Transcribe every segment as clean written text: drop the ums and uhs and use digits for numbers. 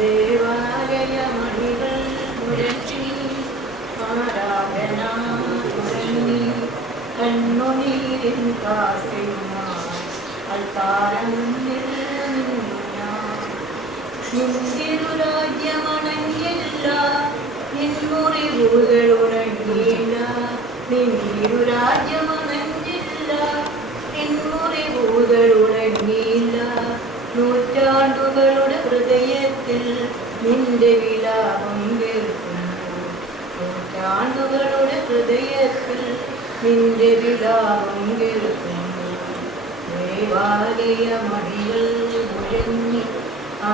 ദേവാലയമണികൾ മുരട്ടി ആരാധന തുടങ്ങി കണ്ണുനീരിൻ കാസയുമായി അൽത്താരങ്ങളിൽ നിന്തിരുരാജ്യമണങ്ങില്ല നിൻമുറിവുകൾ ഉണങ്ങിയില്ല നിന്തിരുരാജ്യമണഞ്ഞില്ല നിൻമുറിവുകൾ ഉണങ്ങിയില്ല നൂറ്റാണ്ടുകളുടെ ഹൃദയത്തിൽ നിന്റെ വിലാപം കേൾക്കുന്നു നൂറ്റാണ്ടുകളുടെ ഹൃദയത്തിൽ നിന്റെ വിലാപം കേൾക്കുന്നു ദേവാലയമണികൾ മുഴങ്ങി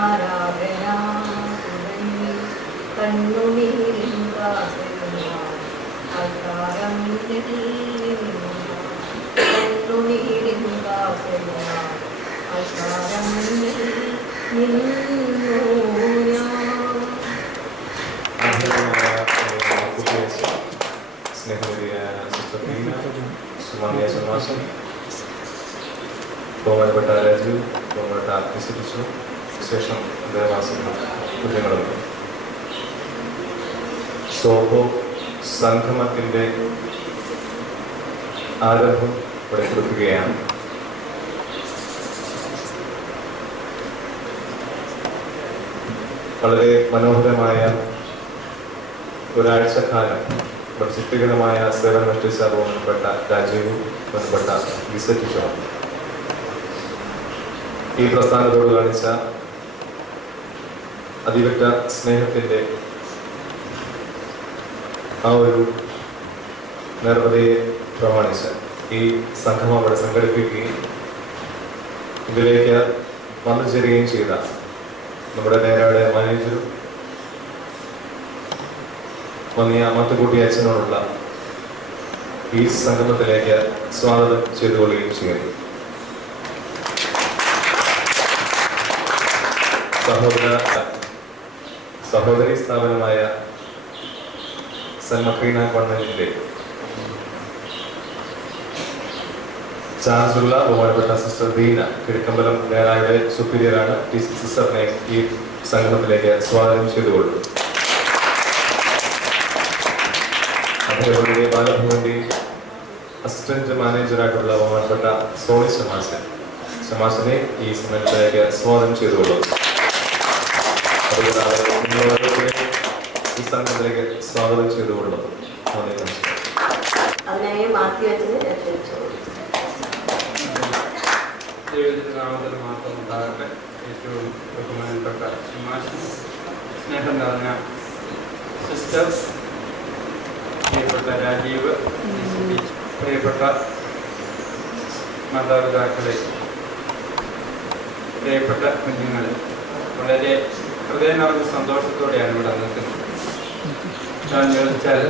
ആരാധന തുടങ്ങി കണ്ണുനീരിൻ കാസയുമായി അൽത്താരങ്ങളിൽ കണ്ണുനീരിൻ കാസയുമായി അൽത്താരങ്ങളിൽ നിന്നു സ്നേഹനിധിയായ സിസ്റ്റർ നീന, സുമാനിയ സമാസം, ബഹുമാനപ്പെട്ട രാജു, ബഹുമാനപ്പെട്ട വിശിച്ചു, ശേഷം ദേവാസികൾ കുഞ്ഞുങ്ങളുണ്ട്. സോഹോ സംഗമത്തിൻ്റെ ആരംഭം ഇവിടെ കുറിക്കുകയാണ്. വളരെ മനോഹരമായ ഒരാഴ്ചക്കാലം പ്രസിദ്ധികരമായ സേവനമനുഷ്ഠിച്ച ബഹുമാനപ്പെട്ട രാജീവും ബഹുമാനപ്പെട്ട വിസറ്റിഷും ഈ പ്രസ്ഥാനത്തോട് കാണിച്ച അതിവറ്റ സ്നേഹത്തിൻ്റെ ആ ഒരു നേർമതയെ പ്രമാണിച്ച് ഈ സംഗമം അവിടെ സംഘടിപ്പിക്കുകയും ഇതിലേക്ക് വന്നു ചേരുകയും ചെയ്ത നമ്മുടെ നേരാടെ മാനേജരും വന്നിയ മത്തുകുട്ടി അച്ഛനോടുള്ള ഈ സംഗമത്തിലേക്ക് സ്വാഗതം ചെയ്തുകൊള്ളുകയും ചെയ്യുന്നു. സഹോദരി സ്ഥാപനമായ സെന്റ് മക്രീന കോൺവെന്റിന്റെ ചാൻസലർ ബഹുമാനപ്പെട്ട സിസ്റ്റർ ദീന കിഴക്കമ്പലം നേരായുടെ സുപ്പീരിയറാണ്. സിസ്റ്ററിനെ ഈ സംഗമത്തിലേക്ക് സ്വാഗതം ചെയ്തുകൊള്ളുന്നു. അതേപോലെ ബാലഭവന്റെ അസിസ്റ്റന്റ് മാനേജറായിട്ടുള്ള ബഹുമാനപ്പെട്ട സോണി ശമാസിനെ ഈ സമയത്തിലേക്ക് സ്വാഗതം ചെയ്തുകൊള്ളുന്നു. അതുകൂടാതെ ഈ സംഘത്തിലേക്ക് സ്വാഗതം ചെയ്തുകൊള്ളുന്നു. ദൈവനാമത്തിന് മാത്രം ഉണ്ടാകട്ടെ. ഏറ്റവും ബഹുമാനപ്പെട്ട സ്നേഹം നിറഞ്ഞ സിസ്റ്റേഴ്സ്, പ്രിയപ്പെട്ട രാജീവ്, പ്രിയപ്പെട്ട മാതാപിതാക്കളെ, പ്രിയപ്പെട്ട കുഞ്ഞുങ്ങളെ, വളരെ ഹൃദയം നിറഞ്ഞ സന്തോഷത്തോടെയാണ് ഇവിടെ നിൽക്കുന്നത്. ഞാൻ ചോദിച്ചാൽ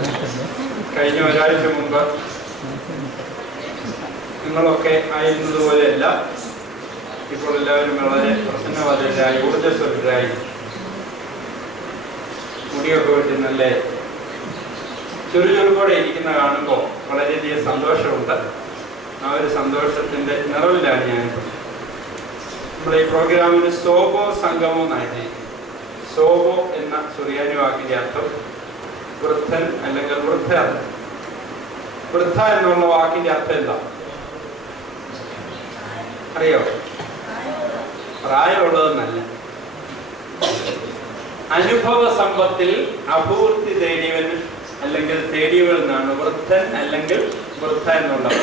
കഴിഞ്ഞ ഒരാഴ്ച മുമ്പ് നിങ്ങളൊക്കെ ആയിരുന്നതുപോലെയല്ല, ഇപ്പോൾ എല്ലാവരും വളരെ പ്രസന്നവാദരായി ഊർജ്ജസ്വലരായി മുടിയൊക്കെ വെച്ച് നല്ല ചുറുചുറുക്കോടെ ഇരിക്കുന്ന കാണുമ്പോൾ വളരെയധികം സന്തോഷമുണ്ട്. ആ ഒരു സന്തോഷത്തിൻ്റെ നിറവിലാണ് ഞാനിപ്പോൾ. നമ്മുടെ ഈ പ്രോഗ്രാമിന് സോബോ സംഗമം എന്നായിട്ട്. സോബോ എന്ന സുറിയാനി വാക്കിൻ്റെ അർത്ഥം വൃദ്ധൻ അല്ലെങ്കിൽ വൃദ്ധ. വൃദ്ധ എന്നുള്ള വാക്കിൻ്റെ അർത്ഥം എന്താ അറിയോ? പ്രായമുള്ളതെന്നല്ല, അനുഭവ സമ്പത്തിൽ അപൂർത്തി തേടിയവൻ അല്ലെങ്കിൽ തേടിയവൻ എന്നാണ് വൃദ്ധൻ അല്ലെങ്കിൽ വൃദ്ധ എന്നുള്ളത്.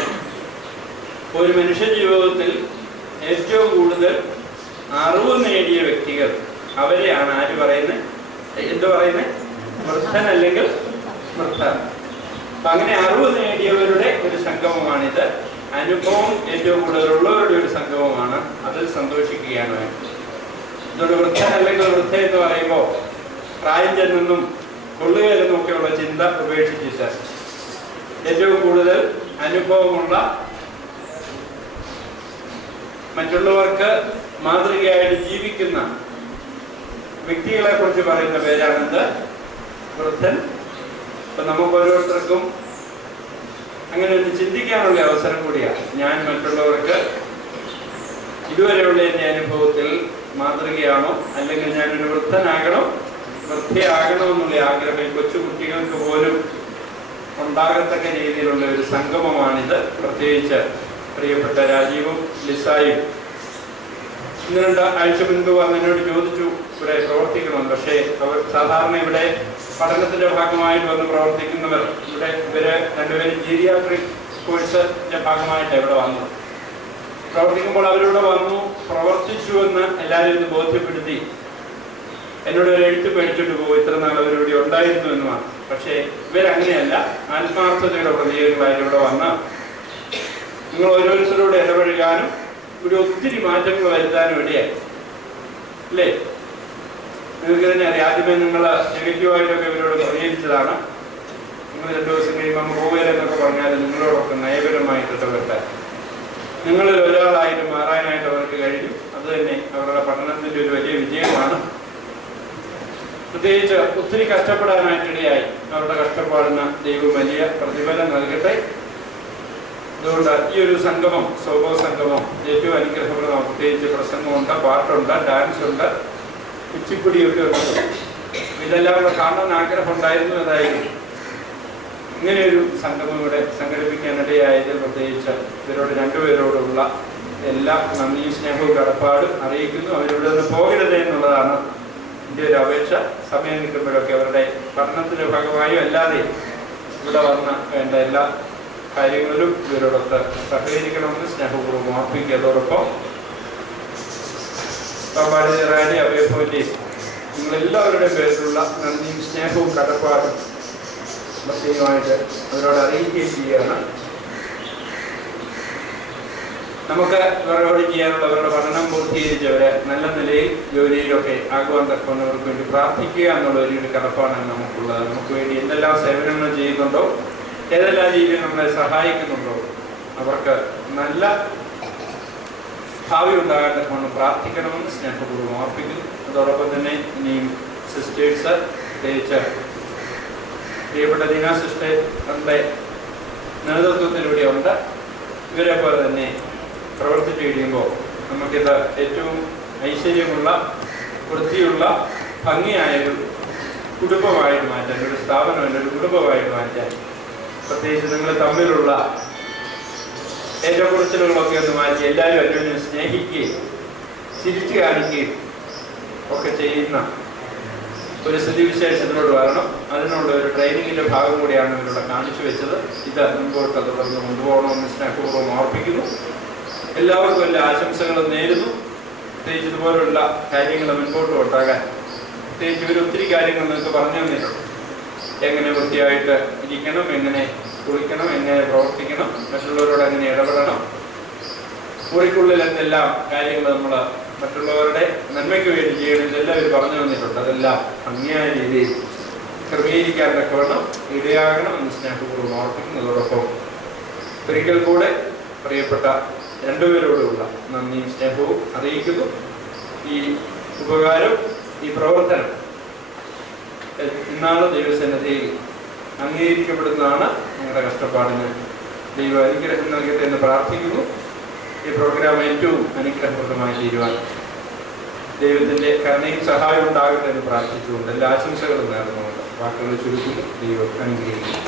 ഒരു മനുഷ്യ ജീവിതത്തിൽ ഏറ്റവും കൂടുതൽ അറിവ് നേടിയ വ്യക്തികൾ അവരെയാണ് ആര് പറയുന്നത്? എന്ത് പറയുന്നത്? വൃദ്ധൻ അല്ലെങ്കിൽ വൃദ്ധ. അപ്പൊ അങ്ങനെ അറിവ് നേടിയവരുടെ ഒരു സംഗമമാണിത്. അനുഭവം ഏറ്റവും കൂടുതലുള്ളവരുടെ ഒരു സംഗമമാണ്. അതിൽ സന്തോഷിക്കുകയാണ് വേണ്ടത്. ഇതൊരു വൃദ്ധൻ അല്ലെങ്കിൽ വൃദ്ധ എന്ന് പറയുമ്പോൾ പ്രായം ചെന്നെന്നും കൊള്ളുകയെന്നും ഒക്കെയുള്ള ചിന്ത ഉപേക്ഷിച്ചിട്ട് ഏറ്റവും കൂടുതൽ അനുഭവമുള്ള, മറ്റുള്ളവർക്ക് മാതൃകയായിട്ട് ജീവിക്കുന്ന വ്യക്തികളെ കുറിച്ച് പറയുന്ന പേരാണെന്ത്? വൃദ്ധൻ. അപ്പൊ നമുക്ക് ഓരോരുത്തർക്കും അങ്ങനെ ഒന്ന് ചിന്തിക്കാനുള്ള അവസരം കൂടിയാണ്. ഞാൻ മറ്റുള്ളവർക്ക് ഇതുവരെയുള്ള എൻ്റെ അനുഭവത്തിൽ മാതൃകയാണോ, അല്ലെങ്കിൽ ഞാനൊരു വൃദ്ധയാകണോ എന്നുള്ള ആഗ്രഹം കൊച്ചുകുട്ടികൾക്ക് പോലും ഉണ്ടാകത്തക്ക രീതിയിലുള്ള ഒരു സംഗമമാണിത്. പ്രത്യേകിച്ച് പ്രിയപ്പെട്ട രാജീവും ലിസായും 1-2 ആഴ്ച മുൻപ് വന്ന് എന്നോട് ചോദിച്ചു ഇവിടെ പ്രവർത്തിക്കണം. പക്ഷേ അവർ സാധാരണ ഇവിടെ പഠനത്തിന്റെ ഭാഗമായിട്ട് വന്ന് പ്രവർത്തിക്കുന്നവർ ഇവര് രണ്ടുപേരും ജീരിയാട്രിക് കോഴ്സിന്റെ ഭാഗമായിട്ട് ഇവിടെ വന്നു പ്രവർത്തിക്കുമ്പോൾ അവരിവിടെ വന്നു പ്രവർത്തിച്ചു എന്ന് എല്ലാവരും ഇത് ബോധ്യപ്പെടുത്തി എന്നോട് ഒരു എഴുത്ത് പേടിച്ചിട്ട് പോകും, ഇത്ര നാൾ അവരിവിടെ ഉണ്ടായിരുന്നു എന്നുമാണ്. പക്ഷേ ഇവരങ്ങനെയല്ല, ആത്മാർത്ഥതയുടെ പ്രതീകങ്ങളായിട്ട് ഇവിടെ വന്ന് നിങ്ങൾ ഓരോരുത്തരോട് ഇടപഴകാനും ഇവിടെ ഒത്തിരി മാറ്റങ്ങൾ വരുത്താനും ഇടയായി അല്ലേ? നിങ്ങൾക്ക് തന്നെ അറിയാം, ആദ്യമേ നിങ്ങൾ നെഗറ്റീവായിട്ടൊക്കെ ഇവരോട് പ്രതികരിച്ചതാണ്. നിങ്ങൾ 2 ദിവസം കഴിയുമ്പോൾ പോവുകയെന്നൊക്കെ പറഞ്ഞാൽ നിങ്ങളോടൊക്കെ നയപരമായിട്ട് ഇടപെട്ടാൽ നിങ്ങളിൽ ഒരാളായിട്ട് മാറാനായിട്ട് അവർക്ക് കഴിഞ്ഞു. അത് തന്നെ അവരുടെ പഠനത്തിൻ്റെ ഒരു വലിയ വിജയമാണ്. പ്രത്യേകിച്ച് ഒത്തിരി കഷ്ടപ്പെടാനായിട്ടിടയായി. അവരുടെ കഷ്ടപ്പാടിന് ദൈവം വലിയ പ്രതിഫലം നൽകട്ടെ. അതുകൊണ്ട് ഈ ഒരു സംഗമം, സോബോ സംഗമം ഏറ്റവും അനുഗ്രഹപ്രദമാണ്. പ്രത്യേകിച്ച് പ്രസംഗമുണ്ട്, പാട്ടുണ്ട്, ഡാൻസ് ഉണ്ട്, കുച്ചിപ്പുടിയൊക്കെ ഉണ്ട്. ഇതെല്ലാം കൂടെ കാണാൻ ആഗ്രഹം ഉണ്ടായിരുന്നു. അതായിരുന്നു ഇങ്ങനെയൊരു സംഗമം ഇവിടെ സംഘടിപ്പിക്കാനിടയായതിൽ പ്രത്യേകിച്ച് ഇവരോട് 2 പേരോടുള്ള എല്ലാ നന്ദിയും സ്നേഹവും കടപ്പാടും അറിയിക്കുന്നു. അവരിവിടെ നിന്ന് പോകരുത് എന്നുള്ളതാണ് എൻ്റെ ഒരു അപേക്ഷ. സമയം കിട്ടുമ്പോഴൊക്കെ അവരുടെ പഠനത്തിൻ്റെ ഭാഗമായും അല്ലാതെ ഇവിടെ വന്ന വേണ്ട എല്ലാ കാര്യങ്ങളിലും ഇവരോടൊത്ത് സഹകരിക്കണമെന്ന് സ്നേഹപൂർവ്വം ഓർപ്പിക്കുക. അതോടൊപ്പം പാമ്പാടി റാലി അഭയഭവൻ്റെയും നിങ്ങളെല്ലാവരുടെയും പേരിലുള്ള നന്ദിയും സ്നേഹവും കടപ്പാടും പ്രത്യേകമായിട്ട് അവരോട് അറിയിക്കുകയും ചെയ്യുകയാണ്. നമുക്ക് ഇവരോട് ചെയ്യാനുള്ള അവരുടെ പഠനം പൂർത്തീകരിച്ചവരെ നല്ല നിലയിൽ ജോലിയിലൊക്കെ ആകുവാൻ തക്കവന്നവർക്ക് വേണ്ടി പ്രാർത്ഥിക്കുക എന്നുള്ള ഒരു കടപ്പാടാണ് നമുക്കുള്ളത്. നമുക്ക് വേണ്ടി എന്തെല്ലാം സേവനങ്ങൾ ചെയ്യുന്നുണ്ടോ, ഏതെല്ലാം രീതിയിൽ നമ്മളെ സഹായിക്കുന്നുണ്ടോ അവർക്ക് നല്ല ഭാവി ഉണ്ടാകാൻ തക്കവണ്ണം പ്രാർത്ഥിക്കണമെന്ന് സ്നേഹപൂർവ്വം ഓർപ്പിക്കുന്നു. അതോടൊപ്പം തന്നെ ഇനിയും സിസ്റ്റേഴ്സ്, പ്രത്യേകിച്ച് പ്രിയപ്പെട്ട ദീന സിസ്റ്ററുടെ നേതൃത്വത്തിലൂടെ ഉണ്ട്. ഇവരെ പോലെ തന്നെ പ്രവർത്തിച്ചു കഴിയുമ്പോൾ നമുക്കിത് ഏറ്റവും ഐശ്വര്യമുള്ള, വൃത്തിയുള്ള, ഭംഗിയായൊരു കുടുംബമായിട്ട് മാറ്റാൻ, ഒരു സ്ഥാപനമല്ല ഒരു കുടുംബമായിട്ട് മാറ്റാൻ, പ്രത്യേകിച്ച് നിങ്ങൾ തമ്മിലുള്ള ഏറ്റക്കുറച്ചിലുകളൊക്കെ ഒന്ന് മാറ്റി എല്ലാവരും അതിനെ സ്നേഹിക്കുകയും ചിരിച്ചു കാണിക്കുകയും ഒക്കെ ചെയ്യുന്ന ഒരു സ്ഥിതിവിശേഷത്തിനോട് വരണം. അതിനുള്ള ഒരു ട്രെയിനിങ്ങിൻ്റെ ഭാഗം കൂടിയാണ് ഇവരുടെ കാണിച്ചു വെച്ചത്. ഇത് മുൻപോട്ട് തുടർന്ന് കൊണ്ടുപോകണമെന്ന് സ്നേഹപൂർവ്വം ഓർപ്പിക്കുന്നു. എല്ലാവർക്കും എല്ലാ ആശംസകളും നേരുന്നു. പ്രത്യേകിച്ച് ഇതുപോലുള്ള കാര്യങ്ങൾ മുൻപോട്ട് ഉണ്ടാകാൻ പ്രത്യേകിച്ച് ഇവർ ഒത്തിരി കാര്യങ്ങൾ നിങ്ങൾക്ക് പറഞ്ഞു തന്നിട്ടുണ്ട്. എങ്ങനെ വൃത്തിയായിട്ട് ഇരിക്കണം, എങ്ങനെ കുളിക്കണം, എങ്ങനെ പ്രവർത്തിക്കണം, മറ്റുള്ളവരോട് എങ്ങനെ ഇടപെടണം, മുറിക്കുള്ളിൽ എന്തെല്ലാം കാര്യങ്ങൾ നമ്മൾ മറ്റുള്ളവരുടെ നന്മയ്ക്ക് വേണ്ടി ചെയ്യണം, ഇതെല്ലാം ഇവർ പറഞ്ഞു തന്നിട്ടുണ്ട്. അതെല്ലാം ഭംഗിയായ രീതിയിൽ ക്രമീകരിക്കാൻ തക്കവണ്ണം ഇടയാകണം എന്ന് സ്നേഹപൂർവ്വം ഓർപ്പിക്കുന്നതോടൊപ്പം ഒരിക്കൽ കൂടെ പ്രിയപ്പെട്ട 2 പേരോടുള്ള നന്ദിയും സ്നേഹവും അറിയിക്കുന്നു. ഈ ഉപകാരം, ഈ പ്രവർത്തനം ഇന്നാണ് ദൈവസന്നിധിയിൽ അംഗീകരിക്കപ്പെടുന്നതാണ്. ഞങ്ങളുടെ കഷ്ടപ്പാടിന് ദൈവം അനുഗ്രഹം നൽകട്ടെ എന്ന് പ്രാർത്ഥിക്കുന്നു. ഈ പ്രോഗ്രാം ഏറ്റവും അനുഗ്രഹപ്രദമായി തീരുവാൻ ദൈവത്തിൻ്റെ കരുണയും സഹായവും ഉണ്ടാകട്ടെ എന്ന് പ്രാർത്ഥിച്ചുകൊണ്ട് എല്ലാ ആശംസകളും നേർന്നുകൊണ്ട് വാക്കുകൾ ചുരുക്കുന്നു. ദൈവം അനുഗ്രഹിക്കുന്നു.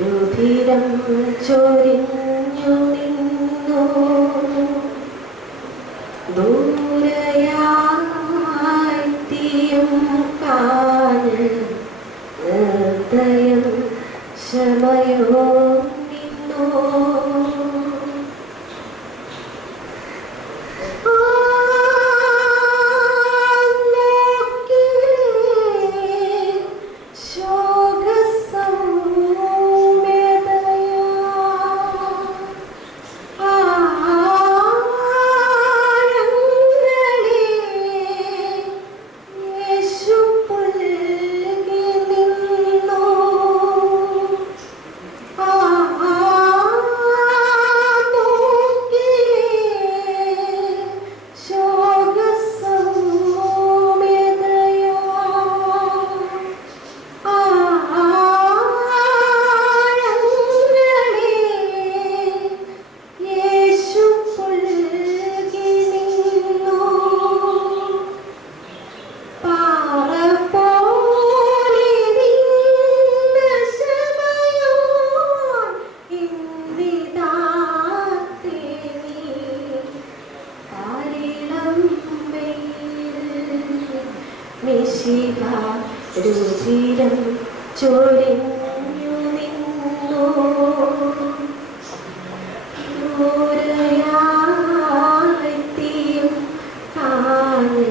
രുധിരം ചൊരിഞ്ഞു നിന്നു ദൂരയായിത്തിയും കാന് ഹൃദയം ക്ഷമയോ നിന്നു മിശിഹ രുചിരം ചൊരിഞ്ഞു നിന്നു ദൂരയായെത്തിയും താന്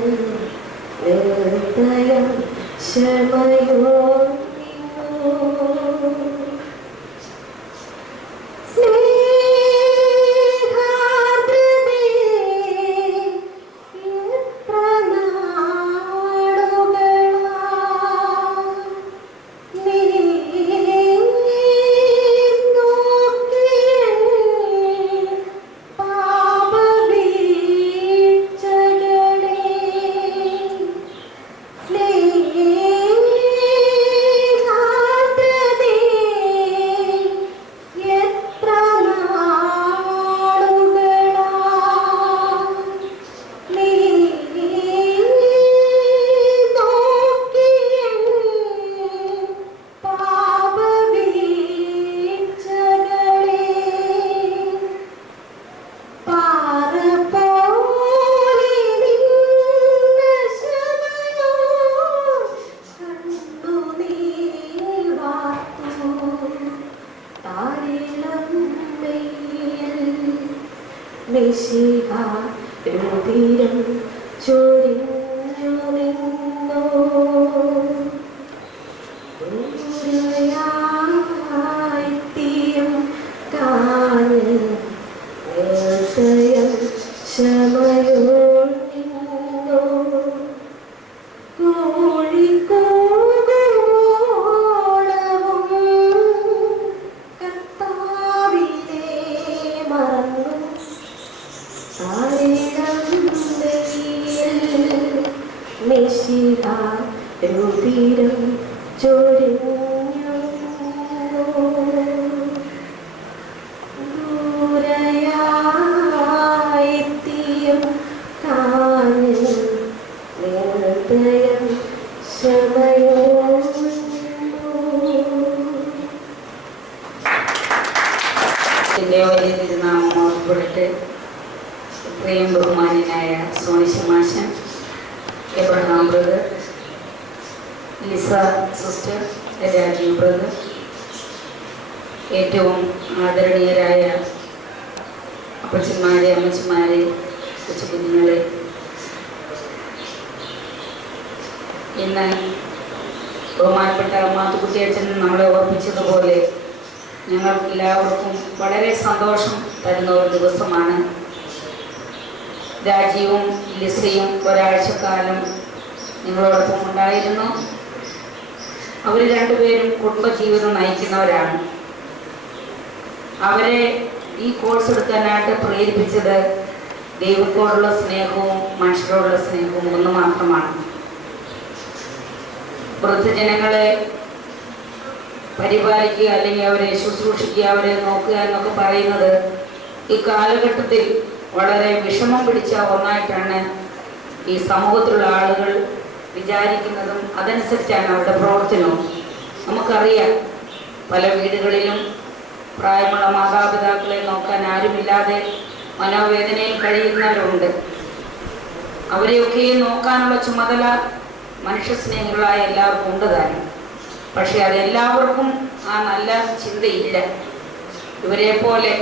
നിർദ്ദയം ക്ഷമയോർന്നു സ്നേഹാർദ്രതേ എത്ര നാളുകളാ നീ നോക്കിയ പാപവീഴ്ചകളെ സ്നേഹാർദ്രതേ എത്ര നാളുകളാ നീ നോക്കിയ പാപവീഴ്ചകളെ പാറ പോലെ നിന്ന ശമയോ കണ്ണുനീർ വാർത്തു താരിളം വെയിൽ മിശിഹ രുധിരം ചൊരിഞ്ഞു നിന്നു ദൂരയായെത്തിയും താന് നിർദ്ദയം ക്ഷമയോർന്നു കോഴിക്കോടോളവും കർത്താവിനെ മറന്നു താരിളം വെയിൽ മിശിഹ രുധിരം ചൊരിഞ്ഞു ദൂരയായെത്തിയും താന് നിർദ്ദയം ക്ഷമയോർന്നു എൻ്റെ വലിയ തിരുനാമം ഓർപ്പെട്ട് പ്രിയം ബഹുമാനായ സോണിശമാശൻ, Abraham brother, Liza sister, Rajeev brother, ഏറ്റവും ആദരണീയരായ അപ്പച്ചന്മാരെ, അമ്മച്ചന്മാരെ, കൊച്ചു കുഞ്ഞുങ്ങളെ, ഇന്ന് ബഹുമാനപ്പെട്ട മാത്തുക്കുട്ടിയച്ഛൻ നമ്മളെ ഓർമ്മിച്ചതുപോലെ ഞങ്ങൾക്കെല്ലാവർക്കും വളരെ സന്തോഷം തരുന്ന ഒരു ദിവസമാണ്. രാജീവും ലിസയും ഒരാഴ്ചക്കാലം നിങ്ങളോടൊപ്പം ഉണ്ടായിരുന്നു. അവർ രണ്ടുപേരും കുടുംബജീവിതം നയിക്കുന്നവരാണ്. അവരെ ഈ കോഴ്സ് എടുക്കാനായിട്ട് പ്രേരിപ്പിച്ചത് ദൈവത്തോടുള്ള സ്നേഹവും മനുഷ്യരോടുള്ള സ്നേഹവും ഒന്ന് മാത്രമാണ്. വൃദ്ധജനങ്ങളെ പരിപാലിക്കുക, അല്ലെങ്കിൽ അവരെ ശുശ്രൂഷിക്കുക, അവരെ നോക്കുക എന്നൊക്കെ പറയുന്നത് ഈ കാലഘട്ടത്തിൽ വളരെ വിഷമം പിടിച്ച ഒന്നായിട്ടാണ് ഈ സമൂഹത്തിലുള്ള ആളുകൾ വിചാരിക്കുന്നതും അതനുസരിച്ചാണ് അവരുടെ പ്രവർത്തനവും. നമുക്കറിയാം, പല വീടുകളിലും പ്രായമുള്ള മാതാപിതാക്കളെ നോക്കാൻ ആരുമില്ലാതെ മനോവേദനയിൽ കഴിയുന്നവരുണ്ട്. അവരെയൊക്കെയും നോക്കാനുള്ള ചുമതല മനുഷ്യസ്നേഹികളായ എല്ലാവർക്കും ഉണ്ട് താനും. പക്ഷെ അതെല്ലാവർക്കും ആ നല്ല ചിന്തയില്ല. ഇവരെ പോലെ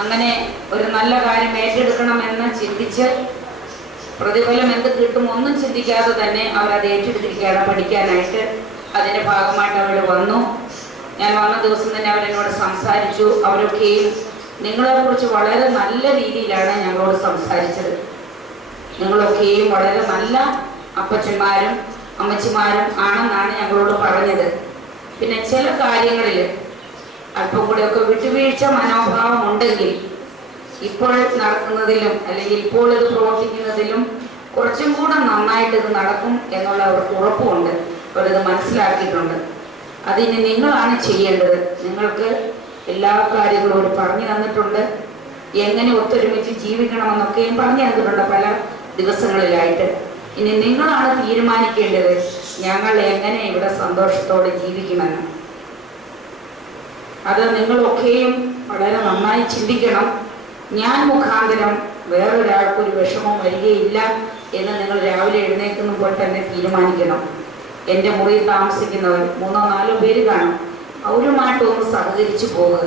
അങ്ങനെ ഒരു നല്ല കാര്യം ഏറ്റെടുക്കണമെന്ന് ചിന്തിച്ച് പ്രതിഫലം എന്ത് കിട്ടും ഒന്നും ചിന്തിക്കാതെ തന്നെ അവരത് ഏറ്റെടുത്തിരിക്കുകയാണ് പഠിക്കാനായിട്ട്. അതിൻ്റെ ഭാഗമായിട്ട് അവർ വന്നു. ഞാൻ വന്ന ദിവസം തന്നെ അവരെന്നോട് സംസാരിച്ചു. അവരൊക്കെയും നിങ്ങളെക്കുറിച്ച് വളരെ നല്ല രീതിയിലാണ് ഞങ്ങളോട് സംസാരിച്ചത്. നിങ്ങളൊക്കെയും വളരെ നല്ല അപ്പച്ചന്മാരും അമ്മച്ചിമാരും ആണെന്നാണ് ഞങ്ങളോട് പറഞ്ഞത്. പിന്നെ ചില കാര്യങ്ങളിൽ അല്പം കൂടെയൊക്കെ വിട്ടുവീഴ്ച മനോഭാവം ഉണ്ടെങ്കിൽ ഇപ്പോൾ നടക്കുന്നതിലും അല്ലെങ്കിൽ ഇപ്പോൾ ഇത് പ്രവർത്തിക്കുന്നതിലും കുറച്ചും കൂടെ നന്നായിട്ട് ഇത് നടക്കും എന്നുള്ള അവർക്ക് ഉറപ്പുമുണ്ട്. അവരിത് മനസ്സിലാക്കിയിട്ടുണ്ട്. അതിന് നിങ്ങളാണ് ചെയ്യേണ്ടത്. നിങ്ങൾക്ക് എല്ലാ കാര്യങ്ങളും അവർ പറഞ്ഞു തന്നിട്ടുണ്ട്. എങ്ങനെ ഒത്തൊരുമിച്ച് ജീവിക്കണമെന്നൊക്കെയും പറഞ്ഞു തന്നിട്ടുണ്ട് പല ദിവസങ്ങളിലായിട്ട്. ഇനി നിങ്ങളാണ് തീരുമാനിക്കേണ്ടത് ഞങ്ങൾ എങ്ങനെ ഇവിടെ സന്തോഷത്തോടെ ജീവിക്കുമെന്ന്. അത് നിങ്ങളൊക്കെയും വളരെ നന്നായി ചിന്തിക്കണം. ഞാൻ മുഖാന്തരം വേറൊരാൾക്കൊരു വിഷമം വരികയില്ല എന്ന് നിങ്ങൾ രാവിലെ എഴുന്നേൽക്കുമ്പോൾ തന്നെ തീരുമാനിക്കണം. എൻ്റെ മുറിയിൽ താമസിക്കുന്നവർ 3-4 പേര് കാണും. അവരുമായിട്ടൊന്ന് സഹകരിച്ചു പോകുക.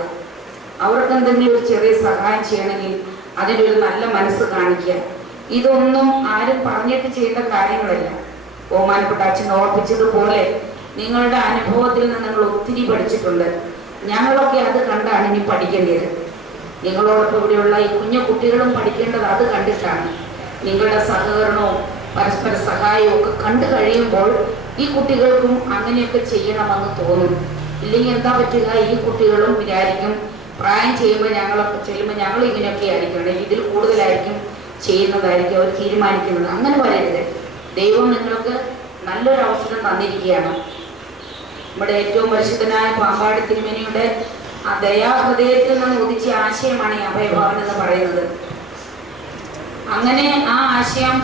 അവർക്ക് എന്തെങ്കിലും ഒരു ചെറിയ സഹായം ചെയ്യണമെങ്കിൽ അതിനൊരു നല്ല മനസ്സ് കാണിക്കുക. ഇതൊന്നും ആരും പറഞ്ഞിട്ട് ചെയ്യേണ്ട കാര്യങ്ങളല്ല. ബഹുമാനപ്പെട്ട അച്ഛൻ ഓർപ്പിച്ചതുപോലെ നിങ്ങളുടെ അനുഭവത്തിൽ നിന്ന് നിങ്ങൾ ഒത്തിരി പഠിച്ചിട്ടുണ്ട്. ഞങ്ങളൊക്കെ അത് കണ്ടാണ് ഇനി പഠിക്കേണ്ടത്. നിങ്ങളോടൊപ്പം ഇവിടെയുള്ള ഈ കുഞ്ഞു കുട്ടികളും പഠിക്കേണ്ടത് അത് കണ്ടിട്ടാണ്. നിങ്ങളുടെ സഹകരണവും പരസ്പര സഹായവും ഒക്കെ കണ്ടു കഴിയുമ്പോൾ ഈ കുട്ടികൾക്കും അങ്ങനെയൊക്കെ ചെയ്യണമെന്ന് തോന്നും. ഇല്ലെങ്കിൽ എന്താ പറ്റുക, ഈ കുട്ടികളും വിചാരിക്കും പ്രായം ചെയ്യുമ്പോൾ ഞങ്ങളൊക്കെ ചെല്ലുമ്പോൾ ഞങ്ങൾ ഇങ്ങനെയൊക്കെ ആയിരിക്കണം, ഇതിൽ കൂടുതലായിരിക്കും ചെയ്യുന്നതായിരിക്കും അവർ തീരുമാനിക്കുന്നത്. അങ്ങനെ വരരുത്. ദൈവം നിങ്ങൾക്ക് നല്ലൊരു അവസരം തന്നിരിക്കുകയാണ്. നമ്മുടെ ഏറ്റവും പരിശുദ്ധനായ പാമ്പാടി തിരുമേനിയുടെ ആ ദയാഹൃദയത്തിൽ നിന്ന് ഉദിച്ച ആശയമാണ് ഈ അഭയഭവൻ എന്ന് പറയുന്നത്. അങ്ങനെ ആ ആശയം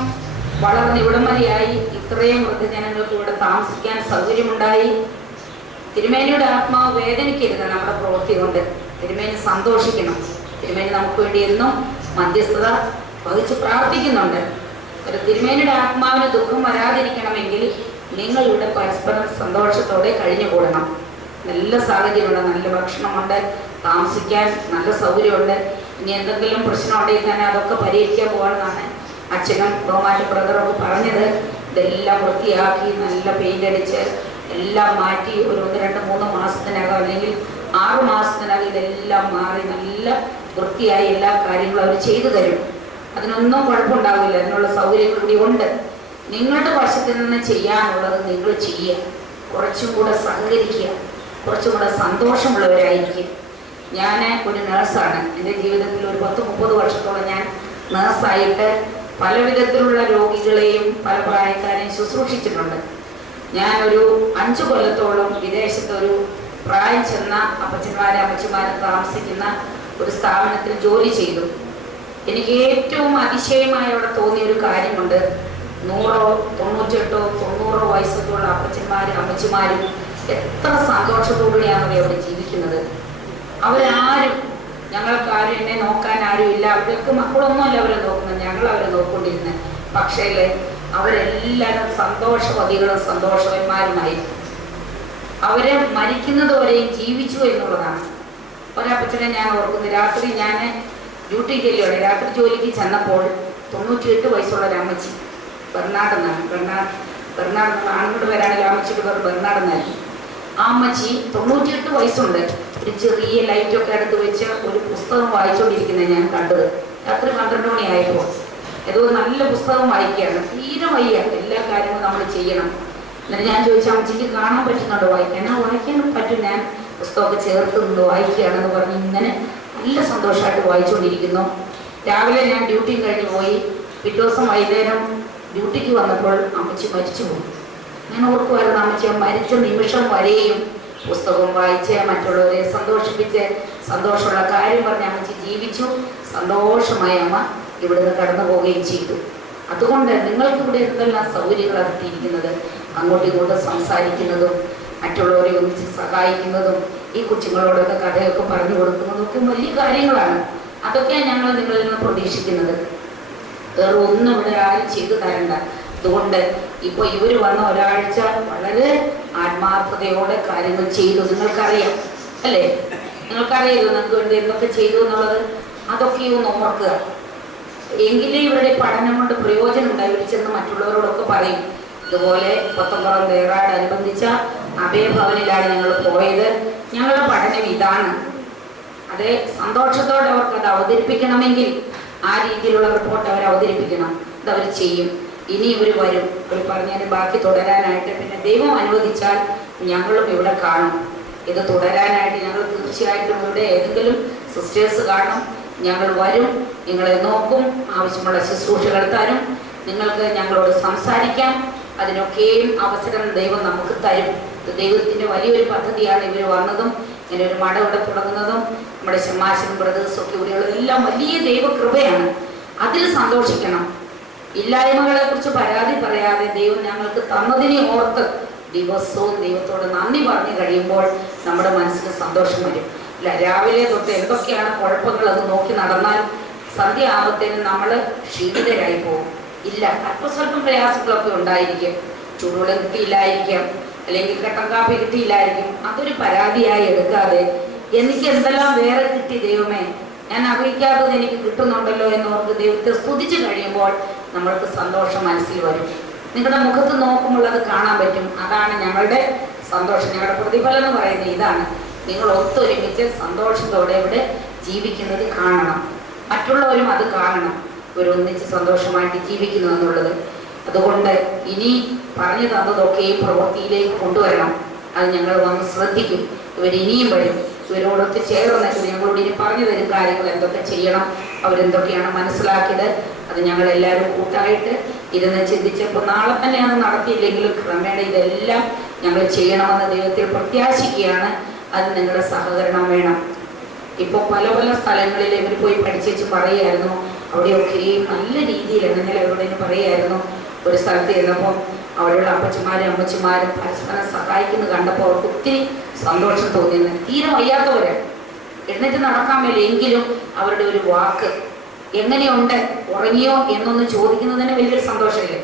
വളർന്ന് ഇവിടം വരെയായി ഇത്രയും വൃദ്ധജനങ്ങൾക്ക് ഇവിടെ താമസിക്കാൻ സൗകര്യമുണ്ടായി. തിരുമേനിയുടെ ആത്മാവ് വേദനിക്കരുത് നമ്മുടെ പ്രവൃത്തി കൊണ്ട്. തിരുമേനി സന്തോഷിക്കണം. തിരുമേനി നമുക്ക് വേണ്ടി എന്നും മധ്യസ്ഥത വഹിച്ച് പ്രാർത്ഥിക്കുന്നുണ്ട്. ഒരു തിരുമേനിയുടെ ആത്മാവിന് ദുഃഖം വരാതിരിക്കണമെങ്കിൽ നിങ്ങൾ ഇവിടെ പരസ്പരം സന്തോഷത്തോടെ കഴിഞ്ഞുകൂടണം. നല്ല സാഹചര്യമുണ്ട്, നല്ല ഭക്ഷണമുണ്ട്, താമസിക്കാൻ നല്ല സൗകര്യമുണ്ട്. ഇനി എന്തെങ്കിലും പ്രശ്നമുണ്ടെങ്കിൽ തന്നെ അതൊക്കെ പരിഹരിക്കാൻ പോകണമെന്നാണ് അച്ഛനും ബഹുമാന ബ്രദറൊക്കെ പറഞ്ഞത്. ഇതെല്ലാം വൃത്തിയാക്കി നല്ല പെയിന്റ് അടിച്ച് എല്ലാം മാറ്റി ഒരു 1-2-3 മാസത്തിനകം അല്ലെങ്കിൽ 6 മാസത്തിനകം ഇതെല്ലാം മാറി നല്ല വൃത്തിയായി എല്ലാ കാര്യങ്ങളും അവർ ചെയ്തു തരും. അതിനൊന്നും കുഴപ്പമുണ്ടാവില്ല. അതിനുള്ള സൗകര്യങ്ങൾ കൂടി ഉണ്ട്. നിങ്ങളുടെ വശത്തിൽ നിന്ന് ചെയ്യാനുള്ളത് നിങ്ങൾ ചെയ്യുക. കുറച്ചും കൂടെ സഹകരിക്കുക, കുറച്ചും കൂടെ സന്തോഷമുള്ളവരായിരിക്കും. ഞാൻ ഒരു നേഴ്സാണ്. എൻ്റെ ജീവിതത്തിൽ ഒരു 10-30 വർഷത്തോളം ഞാൻ നേഴ്സായിട്ട് പല വിധത്തിലുള്ള രോഗികളെയും പല പ്രായക്കാരെയും ശുശ്രൂഷിച്ചിട്ടുണ്ട്. ഞാനൊരു 5 കൊല്ലത്തോളം വിദേശത്തൊരു പ്രായം ചെന്ന അപ്പച്ചന്മാരും അമ്മച്ചിമാരും താമസിക്കുന്ന ഒരു സ്ഥാപനത്തിൽ ജോലി ചെയ്തു. എനിക്ക് ഏറ്റവും അതിശയമായി അവിടെ തോന്നിയ ഒരു കാര്യമുണ്ട്. 100, 98, 90 വയസ്സൊക്കെയുള്ള അപ്പച്ചന്മാരും അമ്മച്ചിമാരും എത്ര സന്തോഷത്തോടെയാണ് അവിടെ ജീവിക്കുന്നത്. അവരാരും, ഞങ്ങൾക്കാരും എന്നെ നോക്കാൻ ആരും ഇല്ല. അവർക്ക് മക്കളൊന്നുമല്ല അവരെ നോക്കുന്നത്, ഞങ്ങൾ അവരെ നോക്കൊണ്ടിരുന്നത്. പക്ഷേ അവരെല്ലാവരും സന്തോഷവതികളും സന്തോഷവന്മാരുമായി. അവരെ മരിക്കുന്നത് വരെയും ജീവിച്ചു എന്നുള്ളതാണ്. ഒരപ്പച്ചനെ ഞാൻ ഓർക്കുന്നു. രാത്രി ഞാൻ ഡ്യൂട്ടിക്ക് ചെല്ലുകയാണ്. രാത്രി ജോലിക്ക് ചെന്നപ്പോൾ 98 വയസ്സുള്ള ഒരു അമ്മച്ചി, ബെർണാടെന്നാണ്, ബെർണാഡ് ആണുങ്ങളുടെ പേരാണെങ്കിൽ അമ്മച്ചിയുടെ പേർ ബെർണാടെന്നായിരുന്നു. ആ അമ്മച്ചി 98 വയസ്സുണ്ട്. ഒരു ചെറിയ ലൈറ്റൊക്കെ അടുത്ത് വെച്ച് ഒരു പുസ്തകം വായിച്ചുകൊണ്ടിരിക്കുന്നത് ഞാൻ കണ്ടത്. രാത്രി 12 മണിയായപ്പോൾ ഏതോ നല്ല പുസ്തകം വായിക്കുകയാണ്. തീരെ വയ്യ, എല്ലാ കാര്യങ്ങളും നമ്മൾ ചെയ്യണം. എന്നിട്ട് ഞാൻ ചോദിച്ചു, അമ്മച്ചിക്ക് കാണാൻ പറ്റുന്നുണ്ടോ വായിക്കാൻ? വായിക്കാൻ പറ്റും, ഞാൻ പുസ്തകമൊക്കെ ചേർത്ത് നിന്ന് വായിക്കുകയാണെന്ന് പറഞ്ഞ് ഇങ്ങനെ നല്ല സന്തോഷമായിട്ട് വായിച്ചുകൊണ്ടിരിക്കുന്നു. രാവിലെ ഞാൻ ഡ്യൂട്ടിയും കഴിഞ്ഞ് പോയി. പിറ്റേ ദിവസം വൈകുന്നേരം ഡ്യൂട്ടിക്ക് വന്നപ്പോൾ അമ്മച്ചി മരിച്ചു പോയി. ഞാൻ ഓർക്കുമായിരുന്നു, അമ്മച്ചി മരിച്ച നിമിഷം വരെയും പുസ്തകം വായിച്ച് മറ്റുള്ളവരെ സന്തോഷിപ്പിച്ച് സന്തോഷമുള്ള കാര്യം പറഞ്ഞ് അമ്മച്ചി ജീവിച്ചു. സന്തോഷമായി അമ്മ ഇവിടുന്ന് കടന്നു പോവുകയും ചെയ്തു. അതുകൊണ്ട് നിങ്ങൾക്ക് ഇവിടെ എന്തെല്ലാം സൗകര്യങ്ങൾ എത്തിയിരിക്കുന്നത്, അങ്ങോട്ടും ഇങ്ങോട്ടും സംസാരിക്കുന്നതും മറ്റുള്ളവരെ ഒന്നിച്ച് സഹായിക്കുന്നതും ഈ കൊച്ചുങ്ങളോടൊക്കെ കഥയൊക്കെ പറഞ്ഞു കൊടുക്കുന്നതും ഒക്കെ വലിയ കാര്യങ്ങളാണ്. അതൊക്കെയാണ് ഞങ്ങൾ നിങ്ങളിൽ നിന്ന് പ്രതീക്ഷിക്കുന്നത്. വേറെ ഒന്നും ഇവിടെ ആരും ചെയ്തു തരണ്ട. അതുകൊണ്ട് ഇപ്പോൾ ഇവർ വന്ന ഒരാഴ്ച വളരെ ആത്മാർത്ഥതയോടെ കാര്യങ്ങൾ ചെയ്തു. നിങ്ങൾക്കറിയാം അല്ലേ? നിങ്ങൾക്കറിയാലോ നിങ്ങൾക്ക് വേണ്ടി എന്തൊക്കെ ചെയ്തു എന്നുള്ളത്. അതൊക്കെ ഒന്ന് ഓർക്കുക. എങ്കിലേ ഇവരുടെ പഠനം കൊണ്ട് പ്രയോജനം ഉണ്ടായി. ഇവർ ചെന്ന് മറ്റുള്ളവരോടൊക്കെ പറയും, ഇതുപോലെ കൊത്തമ്പുറം തേറാട് അനുബന്ധിച്ച അഭയഭവനിലാണ് ഞങ്ങൾ പോയത്, ഞങ്ങളുടെ പഠനം ഇതാണ്. അത് സന്തോഷത്തോടെ അവർക്ക് അത് അവതരിപ്പിക്കണമെങ്കിൽ ആ രീതിയിലുള്ള റിപ്പോർട്ട് അവർ അവതരിപ്പിക്കണം. അതവർ ചെയ്യും. ഇനി ഇവർ വരും. ഇവർ പറഞ്ഞാൽ ബാക്കി തുടരാനായിട്ട് പിന്നെ ദൈവം അനുവദിച്ചാൽ ഞങ്ങളും ഇവിടെ കാണും. ഇത് തുടരാനായിട്ട് ഞങ്ങൾ തീർച്ചയായിട്ടും ഇവിടെ ഏതെങ്കിലും സിസ്റ്റേഴ്സ് കാണും. ഞങ്ങൾ വരും, നിങ്ങളെ നോക്കും, ആവശ്യമുള്ള ശുശ്രൂഷകൾ തരും, നിങ്ങൾക്ക് ഞങ്ങളോട് സംസാരിക്കാം. അതിനൊക്കെയും അവസരം ദൈവം നമുക്ക് തരും. ദൈവത്തിൻ്റെ വലിയൊരു പദ്ധതിയാണ് ഇവർ വന്നതും ഇങ്ങനെ ഒരു മഠം ഇവിടെ തുടങ്ങുന്നതും നമ്മുടെ ഷമ്മാശൻ ബ്രദേഴ്സും ഒക്കെ ഇവിടെയുള്ളത് എല്ലാം വലിയ ദൈവകൃപയാണ്. അതിൽ സന്തോഷിക്കണം. ഇല്ലായ്മകളെ കുറിച്ച് പരാതി പറയാതെ ദൈവം ഞങ്ങൾക്ക് തന്നതിനെ ഓർത്ത് ദിവസവും ദൈവത്തോട് നന്ദി പറഞ്ഞു കഴിയുമ്പോൾ നമ്മുടെ മനസ്സിന് സന്തോഷം വരും. ഇല്ല, രാവിലെ തൊട്ട് എന്തൊക്കെയാണ് കുഴപ്പങ്ങൾ അത് നോക്കി നടന്നാൽ സന്ധ്യ ആകുമ്പോഴത്തേനും നമ്മൾ ക്ഷീണിതരായി പോകും. ഇല്ല, അല്പസ്വല്പം പ്രയാസങ്ങളൊക്കെ ഉണ്ടായിരിക്കും. ചൂടുവെള്ളം കിട്ടിയില്ലായിരിക്കാം, അല്ലെങ്കിൽ കട്ടൻ കാപ്പി കിട്ടിയില്ലായിരിക്കും. അതൊരു പരാതിയായി എടുക്കാതെ എനിക്ക് എന്തെല്ലാം വേറെ കിട്ടി ദൈവമേ, ഞാൻ അറിയിക്കാത്തത് എനിക്ക് കിട്ടുന്നുണ്ടല്ലോ എന്നോർക്ക് ദൈവത്തെ സ്തുതിച്ച് കഴിയുമ്പോൾ നമ്മൾക്ക് സന്തോഷം മനസ്സിൽ വരും. നിങ്ങളുടെ മുഖത്ത് നോക്കുമ്പോൾ അത് കാണാൻ പറ്റും. അതാണ് ഞങ്ങളുടെ സന്തോഷം. ഞങ്ങളുടെ പ്രതിഫലം എന്ന് പറയുന്നത് ഇതാണ്. നിങ്ങൾ ഒത്തൊരുമിച്ച് സന്തോഷത്തോടെ ഇവിടെ ജീവിക്കുന്നത് കാണണം. മറ്റുള്ളവരും അത് കാണണം, ഇവരൊന്നിച്ച് സന്തോഷമായിട്ട് ജീവിക്കുന്നു എന്നുള്ളത്. അതുകൊണ്ട് ഇനി പറഞ്ഞു തന്നതൊക്കെ ഈ പ്രവൃത്തിയിലേക്ക് കൊണ്ടുവരണം. അത് ഞങ്ങൾ വന്ന് ശ്രദ്ധിക്കും. ഇവരിനിയും വരും. ഇവരോടൊക്കെ ചേർന്ന് ഞങ്ങളോട് ഇനി പറഞ്ഞു തരും കാര്യങ്ങൾ എന്തൊക്കെ ചെയ്യണം, അവരെന്തൊക്കെയാണ് മനസ്സിലാക്കിയത്. അത് ഞങ്ങളെല്ലാവരും കൂട്ടായിട്ട് ഇരുന്ന് ചിന്തിച്ചപ്പോൾ നാളെ തന്നെ അത് നടത്തിയില്ലെങ്കിലും ക്രമേണ ഇതെല്ലാം ഞങ്ങൾ ചെയ്യണമെന്ന് ദൈവത്തിൽ പ്രത്യാശിക്കുകയാണ്. അത് നിങ്ങളുടെ സഹകരണം വേണം. ഇപ്പോൾ പല പല സ്ഥലങ്ങളിൽ ഇവർ പോയി പഠിച്ചേച്ച് പറയുമായിരുന്നു, അവിടെയൊക്കെ നല്ല രീതിയിലാണ്. ഇന്നലെ അവരോട് പറയുമായിരുന്നു, ഒരു സ്ഥലത്ത് ചെന്നപ്പോൾ അവിടെയുള്ള അപ്പച്ചമാരും അമ്മച്ചിമാരും പരസ്പരം സഹായിക്കുന്നത് കണ്ടപ്പോൾ അവർക്ക് ഒത്തിരി സന്തോഷം തോന്നിയിരുന്നു. തീരെ വയ്യാത്തവര് എഴുന്നേറ്റ് നടക്കാൻ മേലെ എങ്കിലും അവരുടെ ഒരു വാക്ക് എങ്ങനെയുണ്ട്, ഉറങ്ങിയോ എന്നൊന്ന് ചോദിക്കുന്നതിന് വലിയൊരു സന്തോഷമില്ലേ?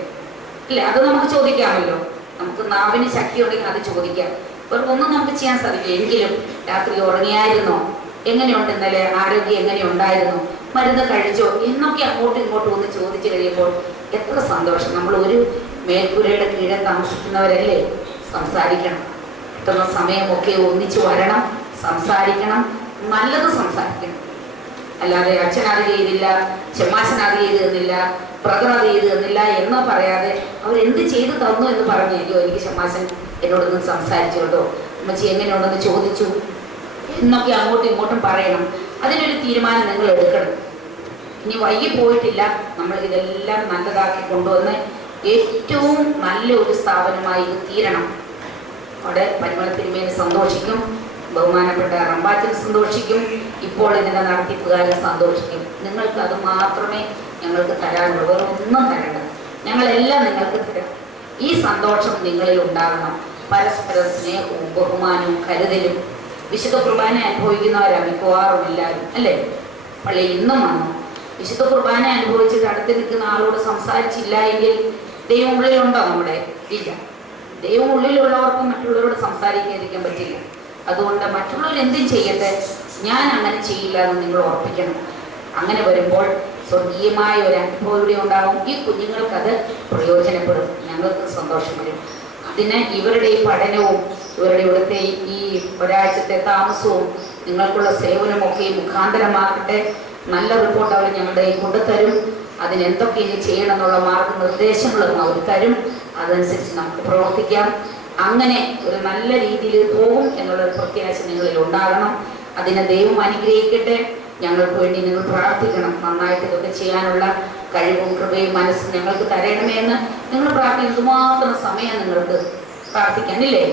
ഇല്ല, അത് നമുക്ക് ചോദിക്കാമല്ലോ. നമുക്ക് നാവിന് ശക്തി ഉണ്ടെങ്കിൽ അത് ചോദിക്കാം. ഒന്നും നമുക്ക് ചെയ്യാൻ സാധിക്കില്ല. എങ്കിലും രാത്രി ഉറങ്ങിയായിരുന്നോ, എങ്ങനെയുണ്ട്, ഇന്നലെ ആരോഗ്യം എങ്ങനെയുണ്ടായിരുന്നു, മരുന്ന് കഴിച്ചോ എന്നൊക്കെ അങ്ങോട്ടും ഇങ്ങോട്ടും ഒന്ന് ചോദിച്ചു കഴിയുമ്പോൾ എത്ര സന്തോഷം. നമ്മൾ ഒരു മേൽക്കൂരയുടെ കീഴെ താമസിക്കുന്നവരല്ലേ, സംസാരിക്കണം. കിട്ടുന്ന സമയമൊക്കെ ഒന്നിച്ചു വരണം, സംസാരിക്കണം, നല്ലത് സംസാരിക്കണം. അല്ലാതെ അച്ഛൻ അത് ചെയ്തില്ല, ചെമ്മാശൻ അത് ചെയ്ത് തന്നില്ല, ബ്രദർ അത് ചെയ്ത് തന്നില്ല എന്ന് പറയാതെ അവരെന്ത് ചെയ്തു തന്നു എന്ന് പറഞ്ഞു, അയ്യോ എനിക്ക് ചെമ്മാശൻ എന്നോടൊന്ന് സംസാരിച്ചു കേട്ടോ, അമ്മച്ചി എങ്ങനെയുണ്ടെന്ന് ചോദിച്ചു എന്നൊക്കെ അങ്ങോട്ടും ഇങ്ങോട്ടും പറയണം. അതിനൊരു തീരുമാനം നിങ്ങൾ എടുക്കണം. ഇനി വൈകി പോയിട്ടില്ല, നമ്മൾ ഇതെല്ലാം നല്ലതാക്കി കൊണ്ടുവന്ന് ഏറ്റവും നല്ല ഒരു സ്ഥാപനമായി ഇത് തീരണം. അവിടെ പരിമളത്തിന്മേൽ സന്തോഷിക്കും, ബഹുമാനപ്പെട്ട റമ്പാച്ചൻ സന്തോഷിക്കും, ഇപ്പോൾ ഇതിൻ്റെ നടത്തിപ്പുകാരൻ സന്തോഷിക്കും. നിങ്ങൾക്ക് അത് മാത്രമേ ഞങ്ങൾക്ക് തരാനുള്ളൂ, വേറെ ഒന്നും തരണ്ട. ഞങ്ങളെല്ലാം നിങ്ങൾക്ക് തരാം. ഈ സന്തോഷം നിങ്ങളിൽ ഉണ്ടാകണം. പരസ്പര സ്നേഹവും ബഹുമാനവും കരുതലും. വിശുദ്ധ കുർബാന അനുഭവിക്കുന്നവരാണ് മിക്കവാറും എല്ലാവരും, അല്ലേ? പള്ളിയിൽ ഇന്നും വന്നു വിശുദ്ധ കുർബാന അനുഭവിച്ചിട്ട് അടുത്ത് നിൽക്കുന്ന ആളോട് സംസാരിച്ചില്ല എങ്കിൽ ദൈവം ഉള്ളിലുണ്ടോ? നമ്മുടെ ഇല്ല. ദൈവം ഉള്ളിലുള്ളവർക്ക് മറ്റുള്ളവരോട് സംസാരിക്കാതിരിക്കാൻ പറ്റില്ല. അതുകൊണ്ട് മറ്റുള്ളവർ എന്തും ചെയ്യട്ടെ, ഞാൻ അങ്ങനെ ചെയ്യില്ല എന്ന് നിങ്ങൾ ഉറപ്പിക്കണം. അങ്ങനെ വരുമ്പോൾ സ്വർഗീയമായ ഒരു അനുഭവം ഇവിടെ ഉണ്ടാകും. ഈ കുഞ്ഞുങ്ങൾക്കത് പ്രയോജനപ്പെടും, ഞങ്ങൾക്ക് സന്തോഷം വരും. അതിന് ഇവരുടെ ഈ പഠനവും ഇവരുടെ ഇവിടുത്തെ ഈ ഒരാഴ്ചത്തെ താമസവും നിങ്ങൾക്കുള്ള സേവനമൊക്കെ മുഖാന്തരമാക്കട്ടെ. നല്ല റിപ്പോർട്ട് അവർ ഞങ്ങളുടെ കൊണ്ടുതരും. അതിനെന്തൊക്കെ ഇനി ചെയ്യണം എന്നുള്ള മാർഗനിർദ്ദേശങ്ങളും അവർ തരും. അതനുസരിച്ച് നമുക്ക് പ്രവർത്തിക്കാം. അങ്ങനെ ഒരു നല്ല രീതിയിൽ പോകും എന്നുള്ളൊരു പ്രത്യാശ നിങ്ങളിൽ ഉണ്ടാകണം. അതിനെ ദൈവം അനുഗ്രഹിക്കട്ടെ. ഞങ്ങൾക്ക് വേണ്ടി നിങ്ങൾ പ്രാർത്ഥിക്കണം. നന്നായിട്ട് ഇതൊക്കെ ചെയ്യാനുള്ള കഴിവും കൃപയും മനസ്സും ഞങ്ങൾക്ക് തരണമേ എന്ന് നിങ്ങൾ പ്രാർത്ഥിക്കും. ഇതുമാത്രം സമയം നിങ്ങൾക്ക് പ്രാർത്ഥിക്കാനില്ലേ?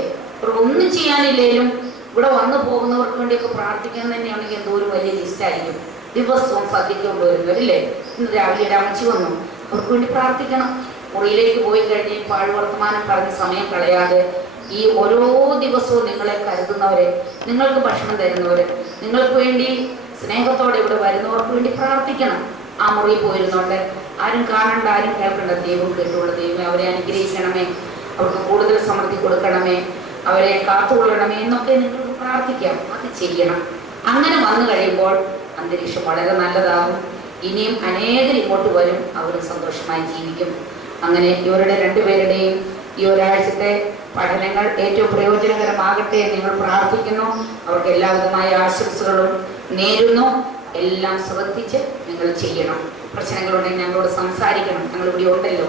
ഒന്നും ചെയ്യാനില്ലേലും ഇവിടെ വന്നു പോകുന്നവർക്ക് വേണ്ടിയൊക്കെ പ്രാർത്ഥിക്കാൻ തന്നെയാണെങ്കിൽ എന്തോ ഒരു വലിയ ലിസ്റ്റായിരിക്കും. ദിവസവും സദ്യക്ക് കൊണ്ടുവരുന്നവരില്ലേ? ഇന്ന് രാവിലെ അമ്മച്ചി വന്നു, അവർക്ക് വേണ്ടി പ്രാർത്ഥിക്കണം. മുറിയിലേക്ക് പോയി കഴിഞ്ഞ് പാഴ്വർത്തമാനം പറഞ്ഞ് സമയം കളയാതെ ഈ ഓരോ ദിവസവും നിങ്ങളെ കരുതുന്നവരെ, നിങ്ങൾക്ക് ഭക്ഷണം തരുന്നവരെ, നിങ്ങൾക്ക് വേണ്ടി സ്നേഹത്തോടെ ഇവിടെ വരുന്നവർക്ക് വേണ്ടി പ്രാർത്ഥിക്കണം. ആ മുറിയിൽ പോയിരുന്നോണ്ട് ആരും കാണണ്ട, ആരും കേൾക്കണ്ട. ദൈവം കേട്ടുള്ള ദൈവമേ അവരെ അനുഗ്രഹിക്കണമേ, അവർക്ക് കൂടുതൽ സമൃദ്ധി കൊടുക്കണമേ, അവരെ കാത്തുകൊള്ളണമേ എന്നൊക്കെ നിങ്ങൾക്ക് പ്രാർത്ഥിക്കാം. അത് ചെയ്യണം. അങ്ങനെ വന്നു കഴിയുമ്പോൾ അന്തരീക്ഷം വളരെ നല്ലതാകും. ഇനിയും അനേകർ ഇങ്ങോട്ട് വരും, അവർ സന്തോഷമായി ജീവിക്കും. അങ്ങനെ ഇവരുടെ രണ്ടുപേരുടെയും ഈ ഒരാഴ്ചത്തെ പഠനങ്ങൾ ഏറ്റവും പ്രയോജനകരമാകട്ടെ എന്ന് നിങ്ങൾ പ്രാർത്ഥിക്കുന്നു. അവർക്ക് എല്ലാവിധമായ ആശംസകളും നേരുന്നു. എല്ലാം ശ്രദ്ധിച്ച് നിങ്ങൾ ചെയ്യണം. പ്രശ്നങ്ങളുണ്ടെങ്കിൽ ഞങ്ങളോട് സംസാരിക്കണം. ഞങ്ങളിവിടെ ഉണ്ടല്ലോ.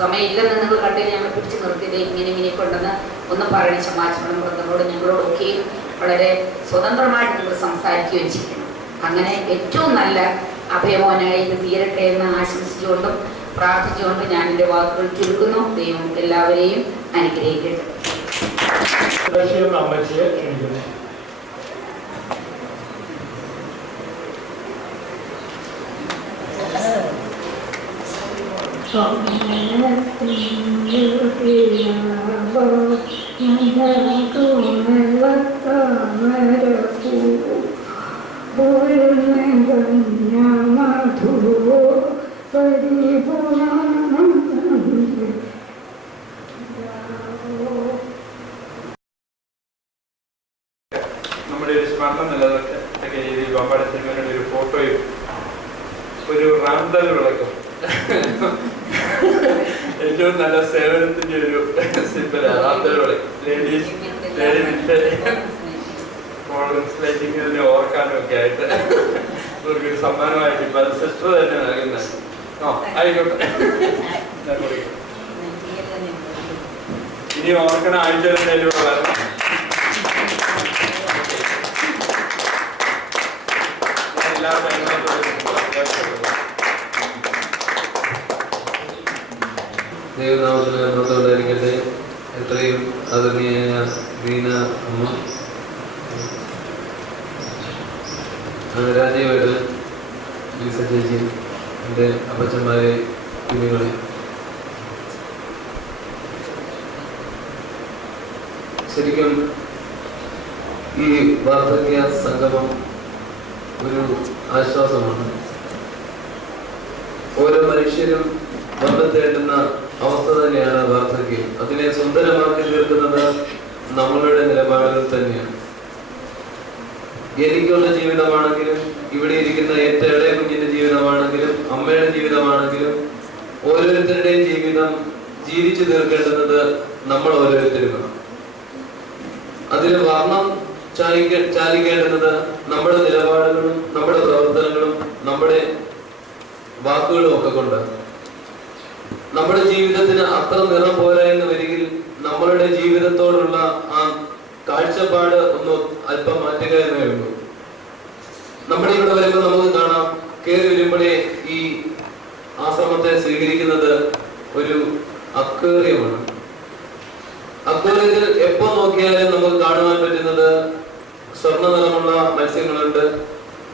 സമയമില്ലെന്ന് നിങ്ങൾ കണ്ടെങ്കിൽ ഞങ്ങൾ പിടിച്ച് നിർത്തിയത് ഇങ്ങനെയൊക്കെ ഉണ്ടെന്ന് ഒന്ന് പറയണം. ചമാച്ചനോടും ബ്രദറിനോടും ഞങ്ങളോടൊക്കെയും വളരെ സ്വതന്ത്രമായിട്ട് നിങ്ങൾ സംസാരിക്കുകയും ചെയ്യണം. അങ്ങനെ ഏറ്റവും നല്ല അഭയമോനായി ഇത് തീരട്ടെ എന്ന് ആശംസിച്ചുകൊണ്ടും പ്രാർത്ഥിച്ചുകൊണ്ട് ഞാൻ എൻ്റെ വാക്കുകൾ ചുരുക്കുന്നു. ദൈവം എല്ലാവരെയും അനുഗ്രഹിക്കട്ടെ. അമ്മച്ചിയെ ക്ഷണിക്കുന്നു. മധു നമ്മുടെ ഒരു സ്മരണം നിലനിർത്തക്ക രീതിയിൽ പാമ്പാടി സിനിമയുടെ ഒരു ഫോട്ടോയും ഒരു റാന്തൽ വിളക്കും ഏറ്റവും നല്ല സേവനത്തിന്റെ ഒരു സിമ്പലാണ് റാന്തൽ വിളക്ക്. ലേഡീസ് ഓർക്കാനും ഒക്കെ ആയിട്ട് ഇവർക്കൊരു സമ്മാനമായിട്ട് ഇപ്പൊ സിസ്റ്റർ തന്നെ നൽകുന്നത്. ആയിക്കോട്ടെ, ഇനി ഓർക്കണ ആഴ്ച എന്തെങ്കിലും വരണം. ദൈവനാമത്തിന് മഹത്വമുണ്ടായിരിക്കട്ടെ. എത്രയും ആദരണീയായ ദീന അമ്മ, രാജീവേട്ടൻ, ലീസ ചേച്ചി, എൻ്റെ അപ്പച്ചന്മാരെ, കുഞ്ഞുങ്ങളെ, ശരിക്കും ഈ വാർദ്ധക്യ സംഗമം ഒരു ആശ്വാസമാണ്. ഓരോ മനുഷ്യരും വന്നെത്തേണ്ടുന്ന അവസ്ഥ തന്നെയാണ് വാർദ്ധക്യം. അതിനെ സുന്ദരമാക്കി തീർക്കുന്നത് നമ്മളുടെ നിലപാടുകൾ തന്നെയാണ്. എനിക്കുള്ള ജീവിതമാണെങ്കിലും, ഇവിടെ ഇരിക്കുന്ന ഏറ്റവും ഇളയ കുഞ്ഞിന്റെ ജീവിതമാണെങ്കിലും, അമ്മയുടെ ജീവിതമാണെങ്കിലും, ഓരോരുത്തരുടെയും ജീവിതം ജീവിച്ചു തീർക്കേണ്ടുന്നത് നമ്മൾ ഓരോരുത്തരുമാണ്. അതിന് വർണ്ണം ചാലിക്കേണ്ടുന്നത് നമ്മുടെ നിലപാടുകളും നമ്മുടെ പ്രവർത്തനങ്ങളും നമ്മുടെ വാക്കുകളും ഒക്കെ കൊണ്ട്. നമ്മുടെ ജീവിതത്തിന് അത്ര നിറം പോരാ എന്ന് വരികിൽ നമ്മളുടെ ജീവിതത്തോടുള്ള ആ കാഴ്ചപ്പാട് ഒന്ന് അല്പം മാറ്റുക എന്നേ ഉള്ളൂ. നമ്മുടെ ഇവിടെ വരുമ്പോൾ നമുക്ക് കാണാം, കയറി വരുമ്പോഴേ ഈ ആശ്രമത്തെ സ്വീകരിക്കുന്നത് ഒരു അക്വേറിയമാണ്. അക്വേറിയത്തിൽ എപ്പോ നോക്കിയാലും നമുക്ക് കാണുവാൻ പറ്റുന്നത് സ്വർണ്ണ നിറമുള്ള മത്സ്യങ്ങളുണ്ട്,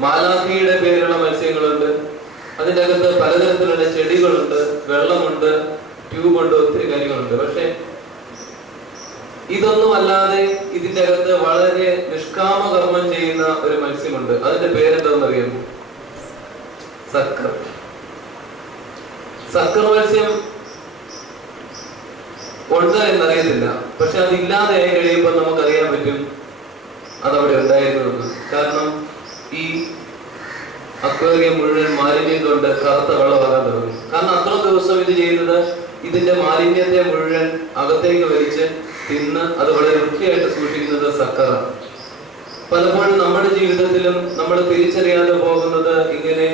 മാലാഖിയുടെ പേരുള്ള മത്സ്യങ്ങളുണ്ട്, അതിൻ്റെ അകത്ത് പലതരത്തിലുള്ള ചെടികളുണ്ട്, വെള്ളമുണ്ട്, ട്യൂബുണ്ട്, ഒത്തിരി കാര്യങ്ങളുണ്ട്. പക്ഷെ ഇതൊന്നും അല്ലാതെ ഇതിന്റെ അകത്ത് വളരെ നിഷ്കാമ കർമ്മം ചെയ്യുന്ന ഒരു മത്സ്യമുണ്ട്. അതിന്റെ പേരെന്താണെന്ന് അറിയാമോ? സക്കർ. സക്കർ മത്സ്യം ഉണ്ട് എന്നറിയത്തില്ല, പക്ഷെ അതില്ലാതെ ആയി കഴിയുമ്പോൾ നമുക്കറിയാൻ പറ്റും അതവിടെ ഉണ്ടായിരുന്നത്. കാരണം ഈ അക്വേറിയം മുഴുവൻ മാലിന്യം കൊണ്ട് കറുത്ത വെള്ളമാകാൻ തുടങ്ങും. കാരണം അത്ര ദിവസം ഇത് ചെയ്യുന്നത് ഇതിന്റെ മാലിന്യത്തെ മുഴുവൻ അകത്തേക്ക് വലിച്ച് തിന്ന് അത് വളരെ വൃത്തിയായിട്ട് സൂക്ഷിക്കുന്നത് സക്കറാണ്. പലപ്പോഴും നമ്മുടെ ജീവിതത്തിലും നമ്മൾ തിരിച്ചറിയാതെ പോകുന്നത് ഇങ്ങനെ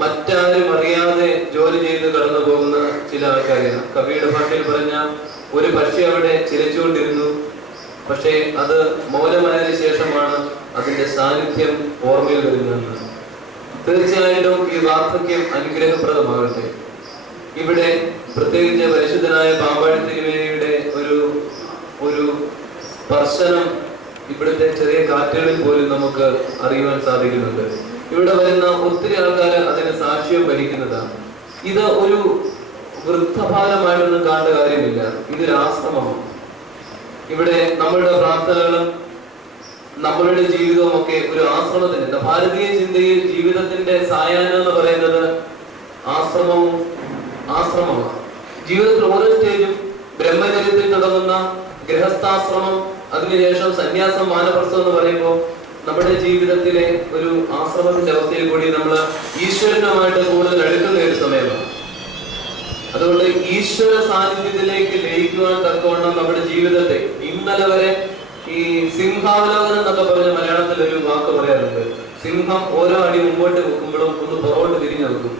മറ്റാരും അറിയാതെ ജോലി ചെയ്ത് കടന്നു പോകുന്ന ചില ആൾക്കാരെയാണ്. കവിയുടെ ഭാഷയിൽ പറഞ്ഞ ഒരു പക്ഷി അവിടെ ചിലച്ചുകൊണ്ടിരുന്നു, പക്ഷേ അത് മൗനമായതിനു ശേഷമാണ് അതിന്റെ സാന്നിധ്യം ഓർമ്മയിൽ വരുന്നത്. തീർച്ചയായിട്ടും ഈ വാർദ്ധക്യം അനുഗ്രഹപ്രദമാകട്ടെ. ഇവിടെ പ്രത്യേകിച്ച് പരിശുദ്ധനായ പാമ്പാടി തിരുമേനിയുടെ ഒരു സ്പർശനം ഇവിടുത്തെ ചെറിയ കാറ്റുകളിൽ പോലും നമുക്ക് അറിയുവാൻ സാധിക്കുന്നുണ്ട്. ഇവിടെ വരുന്ന ഒത്തിരി ആൾക്കാർ അതിന് സാക്ഷ്യം വഹിക്കുന്നതാണ്. ഇത് ഒരു വൃദ്ധഭാരമായിട്ടൊന്നും കാണേണ്ട കാര്യമില്ല, ഇതൊരു ആശ്രമമാണ്. ഇവിടെ നമ്മളുടെ പ്രാർത്ഥനകളും നമ്മളുടെ ജീവിതവും ഒക്കെ ഒരു ആശ്രമത്തിന്. ഭാരതീയ ചിന്തയിൽ ജീവിതത്തിന്റെ സായാഹ്നം എന്ന് പറയുന്നത് ആശ്രമമാണ്. ജീവിതത്തിൽ ഓരോ സ്റ്റേജും ബ്രഹ്മചര്യത്തിൽ തുടങ്ങുന്ന ഗൃഹസ്ഥാശ്രമം, അതിനുശേഷം സന്യാസം, വാനപ്രസ്ഥം എന്ന് പറയുമ്പോൾ നമ്മുടെ ജീവിതത്തിലെ ഒരു ആശ്രമത്തിന്റെ അവസ്ഥയിൽ കൂടി നമ്മൾ ഈശ്വരനുമായിട്ട് കൂടുതൽ അടുക്കുന്ന ഒരു സമയമാണ്. അതുകൊണ്ട് ഈശ്വര സാന്നിധ്യത്തിലേക്ക് ലയിക്കുവാൻ തക്കവണ്ണം നമ്മുടെ ജീവിതത്തെ ഇന്നലെ വരെ ഈ സിംഹാവലോകനം എന്നൊക്കെ പറഞ്ഞ മലയാളത്തിൽ ഒരു വാക്ക് പറയാറുണ്ട്. സിംഹം ഓരോ അടി മുമ്പോട്ട് വെക്കുമ്പോഴും ഒന്ന് പുറകോട്ട് തിരിഞ്ഞു നോക്കും.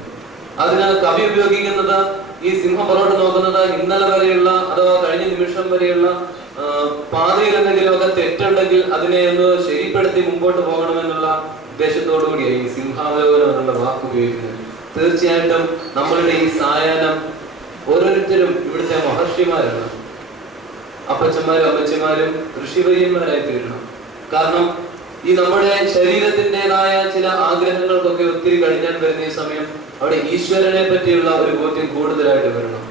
അതിന് കവി ഉപയോഗിക്കുന്നത് ഈ സിംഹം പുറകോട്ട് നോക്കുന്നത് ഇന്നലെ വരെയുള്ള അഥവാ കഴിഞ്ഞ നിമിഷം വരെയുള്ള പാതയിൽ എന്തെങ്കിലുമൊക്കെ തെറ്റുണ്ടെങ്കിൽ അതിനെ ഒന്ന് ശരിപ്പെടുത്തി മുമ്പോട്ട് പോകണമെന്നുള്ള ഉദ്ദേശത്തോടു കൂടിയാണ് ഈ സിംഹാവലോകനം എന്നുള്ള വാക്ക് ഉപയോഗിക്കുന്നത്. തീർച്ചയായിട്ടും നമ്മളുടെ ഈ സായാഹ്നം ഓരോരുത്തരും ഇവിടുത്തെ മഹർഷിമാരാണ്. അപ്പച്ചന്മാരും അമ്മച്ചന്മാരും ഋഷിവര്യന്മാരായി തീരണം. കാരണം ഈ നമ്മുടെ ശരീരത്തിൻ്റെതായ ചില ആഗ്രഹങ്ങൾക്കൊക്കെ ഒത്തിരി കഴിഞ്ഞാൽ വരുന്ന ഈ സമയം അവിടെ ഈശ്വരനെ പറ്റിയുള്ള ഒരു ബോധ്യം കൂടുതലായിട്ട് വരണം.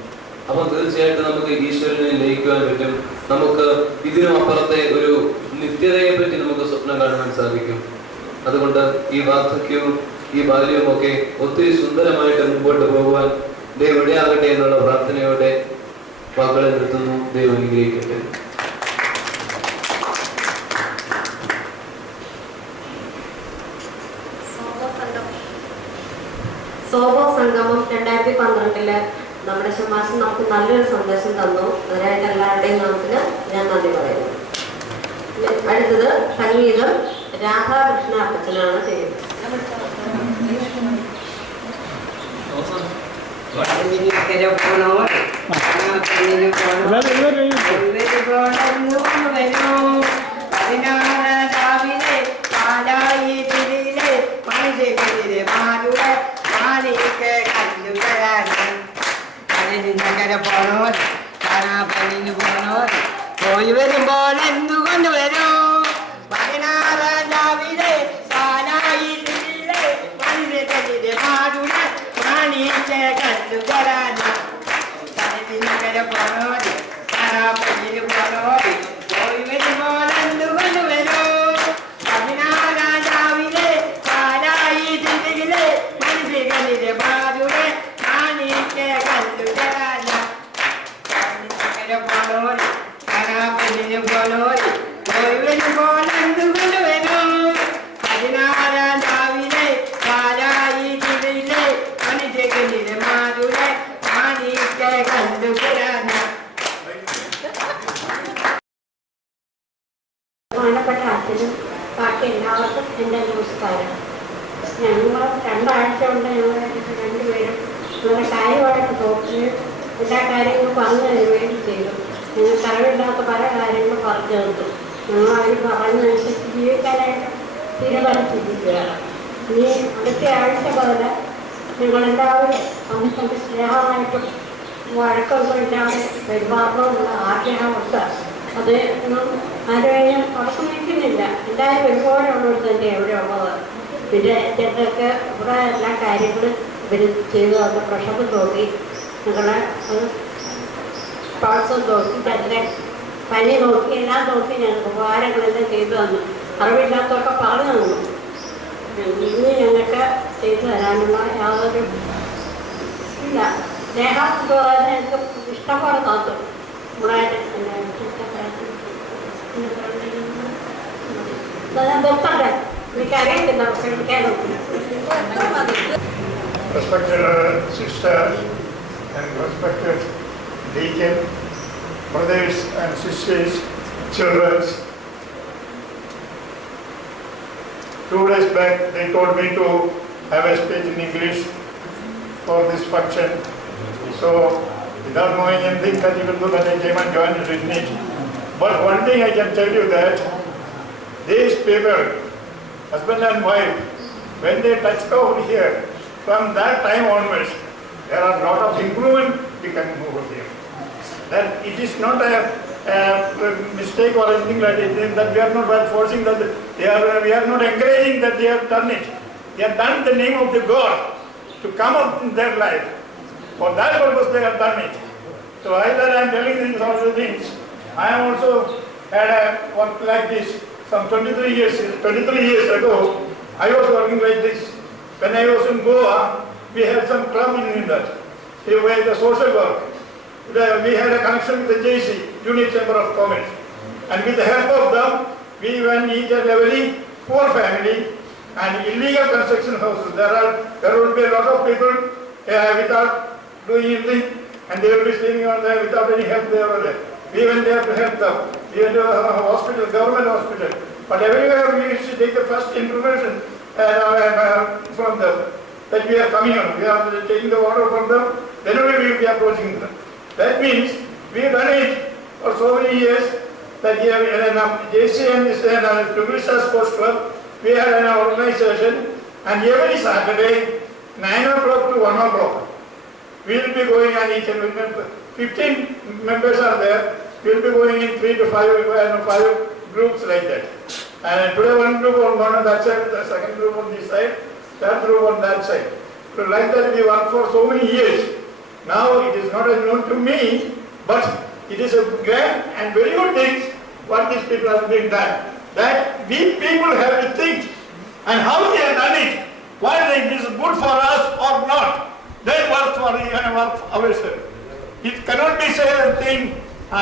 അപ്പൊ തീർച്ചയായിട്ടും നമുക്ക് ഈശ്വരനെ ലയിക്കുവാൻ പറ്റും. നമുക്ക് ഇതിനും അപ്പുറത്തെ ഒരു നിത്യതയെ പറ്റി നമുക്ക് സ്വപ്നം കാണുവാൻ സാധിക്കും. അതുകൊണ്ട് ഈ വാർദ്ധക്യവും ഈ ബാല്യവും ഒക്കെ ഒത്തിരി സുന്ദരമായിട്ട് മുമ്പോട്ട് പോകുവാൻ ദൈവം ഇടയാകട്ടെ എന്നുള്ള പ്രാർത്ഥനയോടെ മക്കളെ നിർത്തുന്നു. ദൈവം അനുഗ്രഹിക്കട്ടെ. സോബോ സംഗമം 2012 നമ്മുടെ ശമാശൻ നമുക്ക് നല്ലൊരു സന്ദേശം തന്നു. അതിനായിട്ട് എല്ലാവരുടെയും നാമത്തിന് ഞാൻ നന്ദി പറയുന്നു. അടുത്തത് സംഗീതം രാധാകൃഷ്ണ അപ്പച്ചനാണ് ചെയ്യുന്നത്. പോയി വരുമ്പോൾ എന്തുകൊണ്ട് വരൂ 16 രാവിലെ പാലായിലെ മനുഷ്യരെ മാടുടെ മാണിക്ക് കണ്ടുകരാന നഗര പോണോര് താരാപ്പള്ളിയിൽ പോണോര് പോയി വരുമ്പോൾ എന്തുകൊണ്ട് വരൂ 16 രാവിലെ പാലായിലെ മനുഷ്യരെ മാടുടെ മാണിക്ക് കണ്ടുകരാന നഗര പോണോര് താരാപ്പള്ളിയിൽ പോണോര് പോയി വരുമ്പോൾ എന്തുകൊണ്ട് വരൂ 16 രാവിലെ പാലായിലെ മനുഷ്യരെ മാടുടെ മാണിക്ക് കണ്ടുകരാന. ബഹുമാനപ്പെട്ട അച്ഛനും ബാക്കി എല്ലാവർക്കും എൻ്റെ നമസ്കാരം. ഞങ്ങൾ 2 ആഴ്ച കൊണ്ട് ഞങ്ങൾ രണ്ടുപേരും ഞങ്ങളുടെ കാര്യമായിട്ട് നോക്കുകയും എല്ലാ കാര്യങ്ങളും പറഞ്ഞു തരുകയും ചെയ്തു. ഞങ്ങൾക്ക് അറിവില്ലാത്ത പല കാര്യങ്ങളും പറഞ്ഞു തന്നു. ഞങ്ങൾ അവർ പറഞ്ഞതനുസരിച്ച് ജീവിക്കാനായിട്ട് തീരുമാനിച്ചിരിക്കുകയാണ്. ഇനി അടുത്ത ആഴ്ച മുതൽ ഞങ്ങളെല്ലാവരും നമുക്ക് സ്നേഹമായിട്ടും വഴക്കൊന്നും ഇല്ലാതെ പെരുമാറണമെന്നുള്ള ആഗ്രഹമുണ്ട്. അത് ആരോഗ്യം ഉറപ്പ് നിൽക്കുന്നില്ല. എല്ലാവരും ഒരുപോലെ ഉള്ളവർ തന്നെ എവിടെ ഉള്ളത്. പിന്നെ ഞങ്ങൾക്ക് ഇവിടെ എല്ലാ കാര്യങ്ങളും ഇവർ ചെയ്തു തന്നു. പ്രഷർ നോക്കി ഞങ്ങളെ ശ്വാസം നോക്കി തന്നെ പനി നോക്കി എല്ലാം നോക്കി ഞങ്ങൾക്ക് ഉപകാരങ്ങളെല്ലാം ചെയ്തു തന്നു. അറിവില്ലാത്തതൊക്കെ പറഞ്ഞു തന്നു. ഇനി ഞങ്ങൾക്ക് ചെയ്തു തരാനുള്ള യാതൊരു ഇല്ല. സ്നേഹം എന്ന് പറയുന്നത് എനിക്ക് ഇഷ്ടംപോലെ തന്നു. ഇവിടെ എനിക്കറിയത്തില്ല, പക്ഷെ എനിക്കറിയില്ല. Respected sister and respected deacon, brothers and sisters, children. 2 days back they told me to have a speech in English for this function. So without knowing anything that you will do, that I came and joined in it. But one thing I can tell you that these people, husband and wife, when they touched over here, from that time onwards, there are a lot of improvement becoming over here. That it is not a mistake or anything like that, that we are not forcing that we are not encouraging that they have done it. They have done the name of the God to come up in their life. For that purpose they have done it. So either I am telling these all the things, I am also had a work like this some 23 years ago. I was working like this. When I was in Goa, we had some club in that. We were the social work. We had a connection with the JC, Unit Chamber of Commerce. And with the help of them, we went each and every poor family and illegal construction houses. There will be a lot of people without doing anything, and they will be staying on there without any help there or there. We went there to help them. We went to a hospital, government hospital. But everywhere we used to take the first information from them that we are coming on. We are taking the water from them, then only we will be approaching them. That means we have done it for so many years that JC and this Tourist Sports Club, we had an organization, and every Saturday, 9 o'clock to 1 o'clock, we will be going on each and 15 members are there. We will be going in 3 to 5 groups like that. And today one group on that side, the second group on this side, third group on that side. So like that we worked for so many years. Now it is not known to me, but it is a grand and very good thing what these people have been done. That we people have to think and how they have done it, whether it is good for us or not. then work for ourselves. It cannot be said a thing,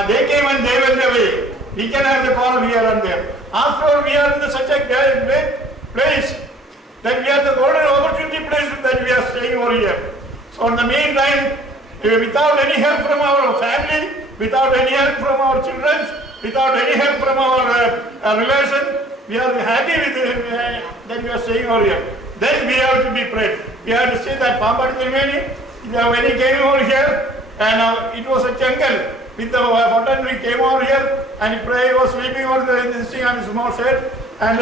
they came and they went away. We can have the quarrel here and there. After all, we are in such a great place that we have the golden opportunity place that we are staying over here. So in the meantime, without any help from our family, without any help from our children, without any help from our relation, we are happy with that we are staying over here. Then we have to be prayed. We have to say that Pambadi Tirumeni, when he came over here, and it was a jungle with the button, we came over here, and he was sleeping on this thing on his small shed, and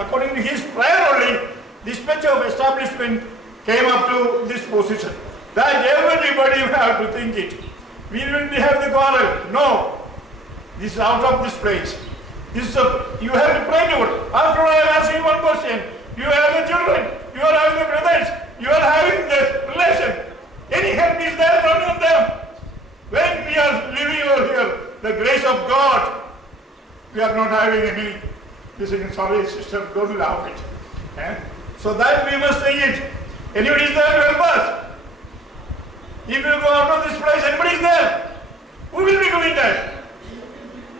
according to his prayer only, this much of establishment came up to this position. That everybody will have to think it. We will have the quarrel. No, this is out of this place. This is you have to pray to it. After all, I am asking one question. You have the children, you are having the brothers, you are having the relation. Any help is there from them? When we are living over here, the grace of God, we are not having any. This is sorry, sister, don't laugh it. So that we must say it. Anybody is there to help us? If you go out of this place, anybody is there? Who will be doing that?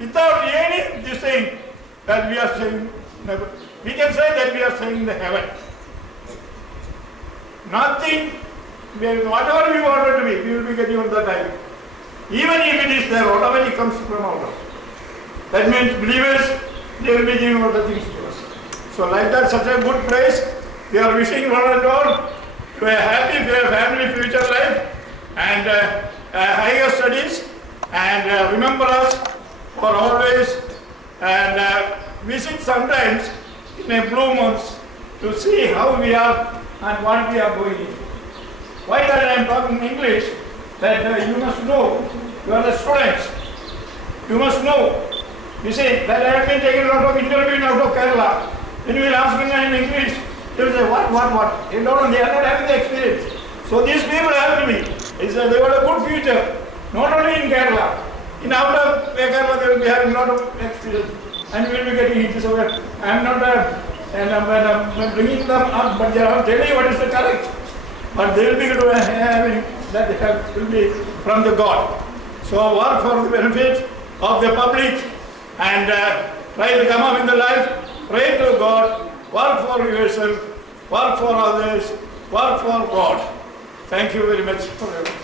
Without any this thing that we are saying, we can say that we are saying the heaven. Nothing, whatever we wanted to be, we will be getting all the time. Even if it is there, whatever it comes from out of. That means believers, they will be giving all the things to us. So like that, such a good place, we are wishing one and all to a happy family future life and higher studies, and remember us for always, and visit sometimes in a blue month to see how we are and what we are going. Why that I am talking English? That you must know, you are the students, you must know. You see, that I have been taking a lot of interviews out of Kerala. When you will ask them in English, they will say, what? They don't know, they are not having the experience. So these people have to be. They got a good future, not only in Kerala. In outer Kerala, they will be having a lot of experience. And we will be getting into so I am not bringing them up, but they are telling you what is the correct. But they will be having that help will be from the God. So work for the benefit of the public and try to come up in the life, pray to God, work for yourself, work for others, work for God. Thank you very much for everything.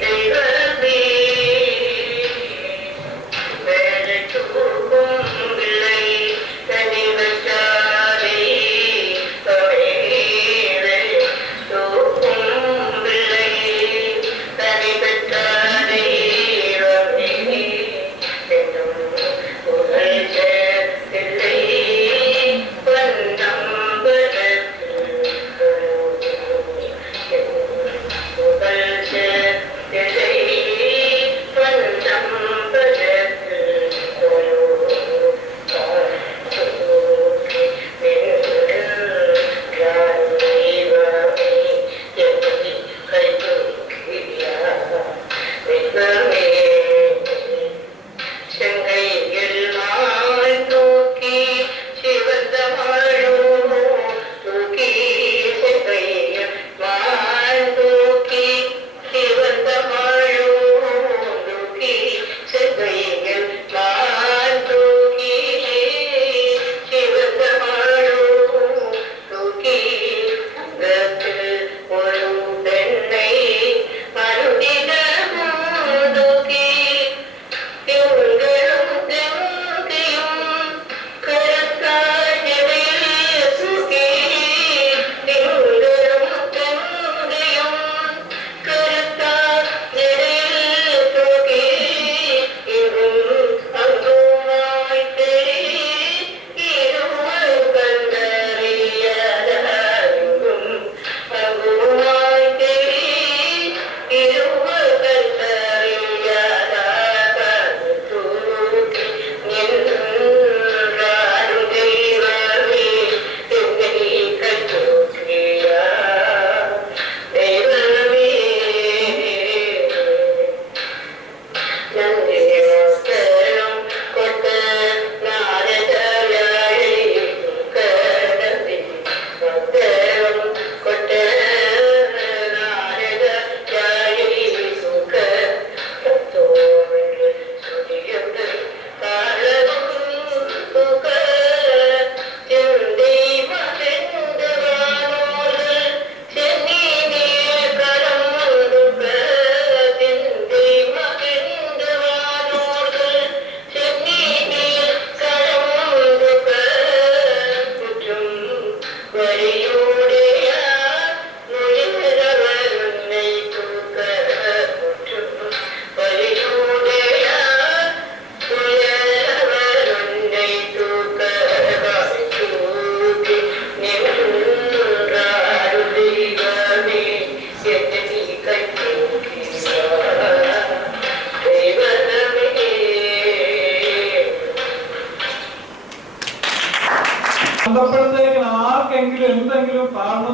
They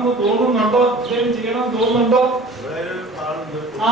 കാണുമെന്ന് തോന്നുന്നുണ്ടോ? എന്തെങ്കിലും ചെയ്യണമെന്ന് തോന്നുന്നുണ്ടോ? ആ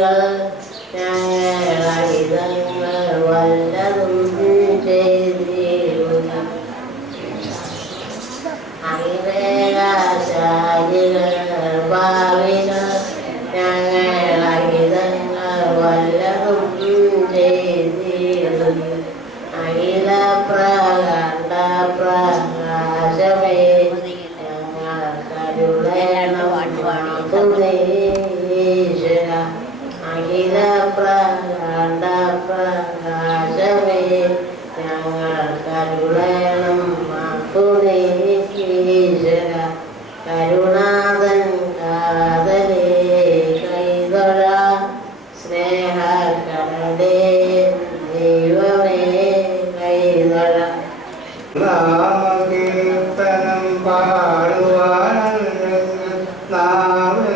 പ്രാണികൾ ഞങ്ങളഹിതങ്ങൾ വല്ലതും ചെയ്തിരുന്നു. അവിവേകശാലികൾ ഭാവികൾ ഞങ്ങളഹിതങ്ങൾ വല്ലതും ചെയ്തിരുന്നു. അഖില പ്രകാണ്ഡ പ്രകാശമേ ഞങ്ങൾ കരുളേണം മാതുനീശ്വര. അഖില പ്രകാണ്ഡ പ്രകാശമേ ഞങ്ങൾ കരുളേണം മാതുനീശ്വര. കരുണാതൻ കാതലേ കൈതൊഴ സ്നേഹകടലേ ദൈവമേ കൈതൊഴ. നാമകീർത്തനം പാടുവാൻ നാമനിക്കുനാഥ.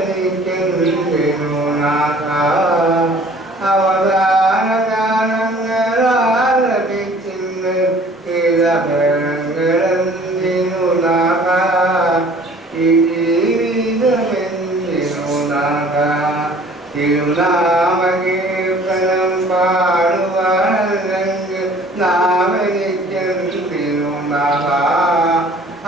അവതാര ഗാനങ്ങളാലപിച്ചിന്ന് ഇതഭരണങ്ങളെന്തിനുനാഥ. ഈ ജീവിതമെന്തിനുനാഥ. തിരുനാമകീർത്തനം പാടുവാൻ നാമനിക്കുനാഥ.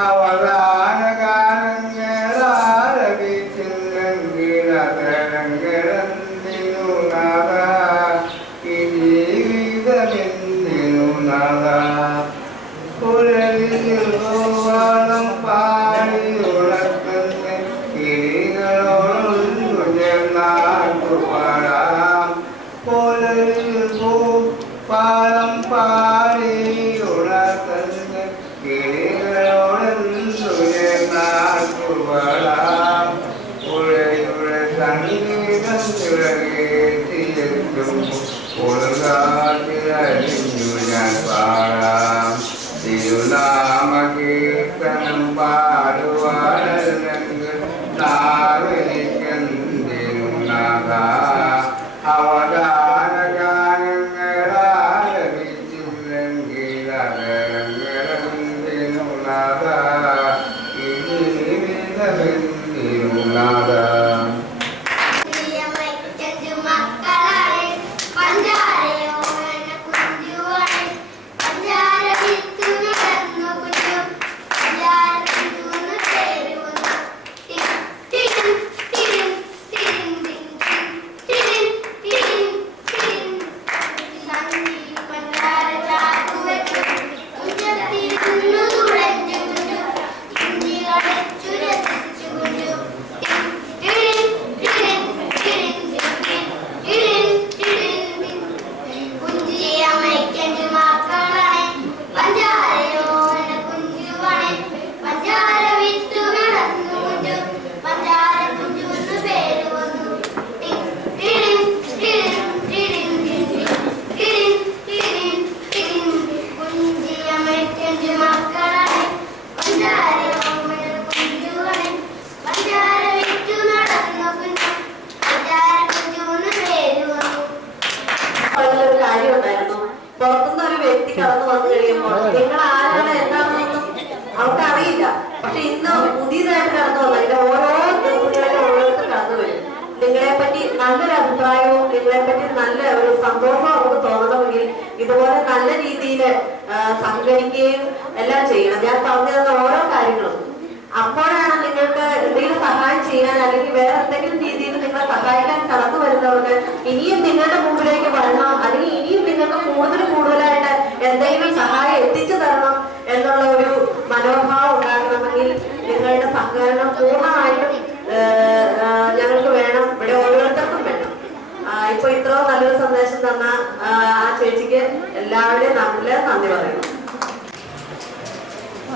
അവതാര ഗാനങ്ങളാലപിച്ചിന്നെങ്കിലതരങ്ങളെന്തിനുനാഥ. ഈ ജീവിതമെന്തിനുനാഥ. പുലരിയോളം പാടിയുണക്കുന്ന കിളികളോടൊന്നു ചേർന്നാട്ടു പാടാം. പുലരിൽ പാടം പാടിയുണക്കുന്ന കിളികളോടൊന്നു ചേർന്നാട്ടു പാടാം. പുഴയുടെ സംഗീതം ചിറകേറ്റിയെത്തും ഉൾകാട്ടിലഴിഞ്ഞു ഞാൻ പാടാം. തിരുനാമകീർത്തനം പാടുവാനെങ്കിൽ നാവെനിക്കെന്തിനുനാഥ. അവതാര ഗാനങ്ങളാലപിച്ചില്ലെങ്കിൽ അതരങ്ങളെന്തിനുനാഥ. ഈ ജീവിതമെന്തിനുനാഥ. പുറത്തുനിന്ന് ഒരു വ്യക്തി കടന്നു വന്നു കഴിയുമ്പോൾ നിങ്ങൾ ആരാണ് എന്താണെന്നൊന്നും അവർക്ക് അറിയില്ല. പക്ഷെ ഇന്ന് പുതിയതായിട്ട് കടന്നു വന്ന ഇതിന്റെ ഓരോ ദിവസങ്ങളിലും ഓരോരുത്തർ കടന്നു വരും. നിങ്ങളെ പറ്റി നല്ലൊരു അഭിപ്രായവും നിങ്ങളെ പറ്റി നല്ല ഒരു സന്തോഷവും അവർക്ക് തോന്നണമെങ്കിൽ ഇതുപോലെ നല്ല രീതിയിൽ സഹകരിക്കുകയും എല്ലാം ചെയ്യണം. ഞാൻ പറഞ്ഞു തന്ന ഓരോ കാര്യങ്ങളും അപ്പോഴാണ് നിങ്ങൾക്ക് എന്തെങ്കിലും സഹായം ചെയ്യാൻ അല്ലെങ്കിൽ വേറെ എന്തെങ്കിലും രീതിയിൽ നിങ്ങളെ സഹായിക്കാൻ കടന്നു വരുന്നവർക്ക് ഇനിയും നിങ്ങളുടെ മുമ്പിലേക്ക് വരണം, അല്ലെങ്കിൽ ഇനിയും നിങ്ങൾക്ക് കൂടുതലായിട്ട് എന്തെങ്കിലും സഹായം എത്തിച്ചു തരണം എന്നുള്ള ഒരു മനോഭാവം ഉണ്ടാകണമെങ്കിൽ നിങ്ങളുടെ സഹകരണം പൂർണ്ണമായിട്ടും ഞങ്ങൾക്ക് വേണം. ഇവിടെ ഓരോരുത്തർക്കും വേണം. ഇപ്പൊ ഇത്രയും നല്ലൊരു സന്ദേശം തന്ന ആ ചേച്ചിക്ക് എല്ലാവരുടെയും നമ്മള് നന്ദി പറയുന്നു.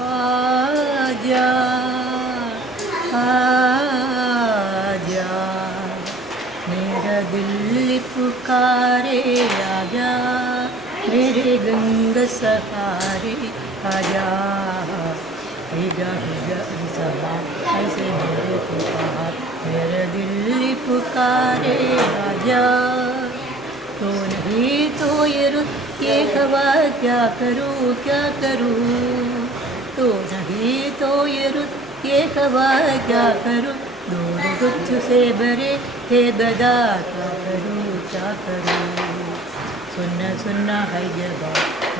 आजा आजा मेरा दिल पुकारे, आजा मेरे गंग सहारे, आजा हिजा हिजा सहा ऐसे मेरे को कहा, मेरा दिल पुकारे आजा. तो नहीं तो ये हवा क्या करूँ तो नहीं तो ये हवा क्या करूँ. दूर तुझसे बरे थे बदा क्या करूँ सुनना सुनना है जब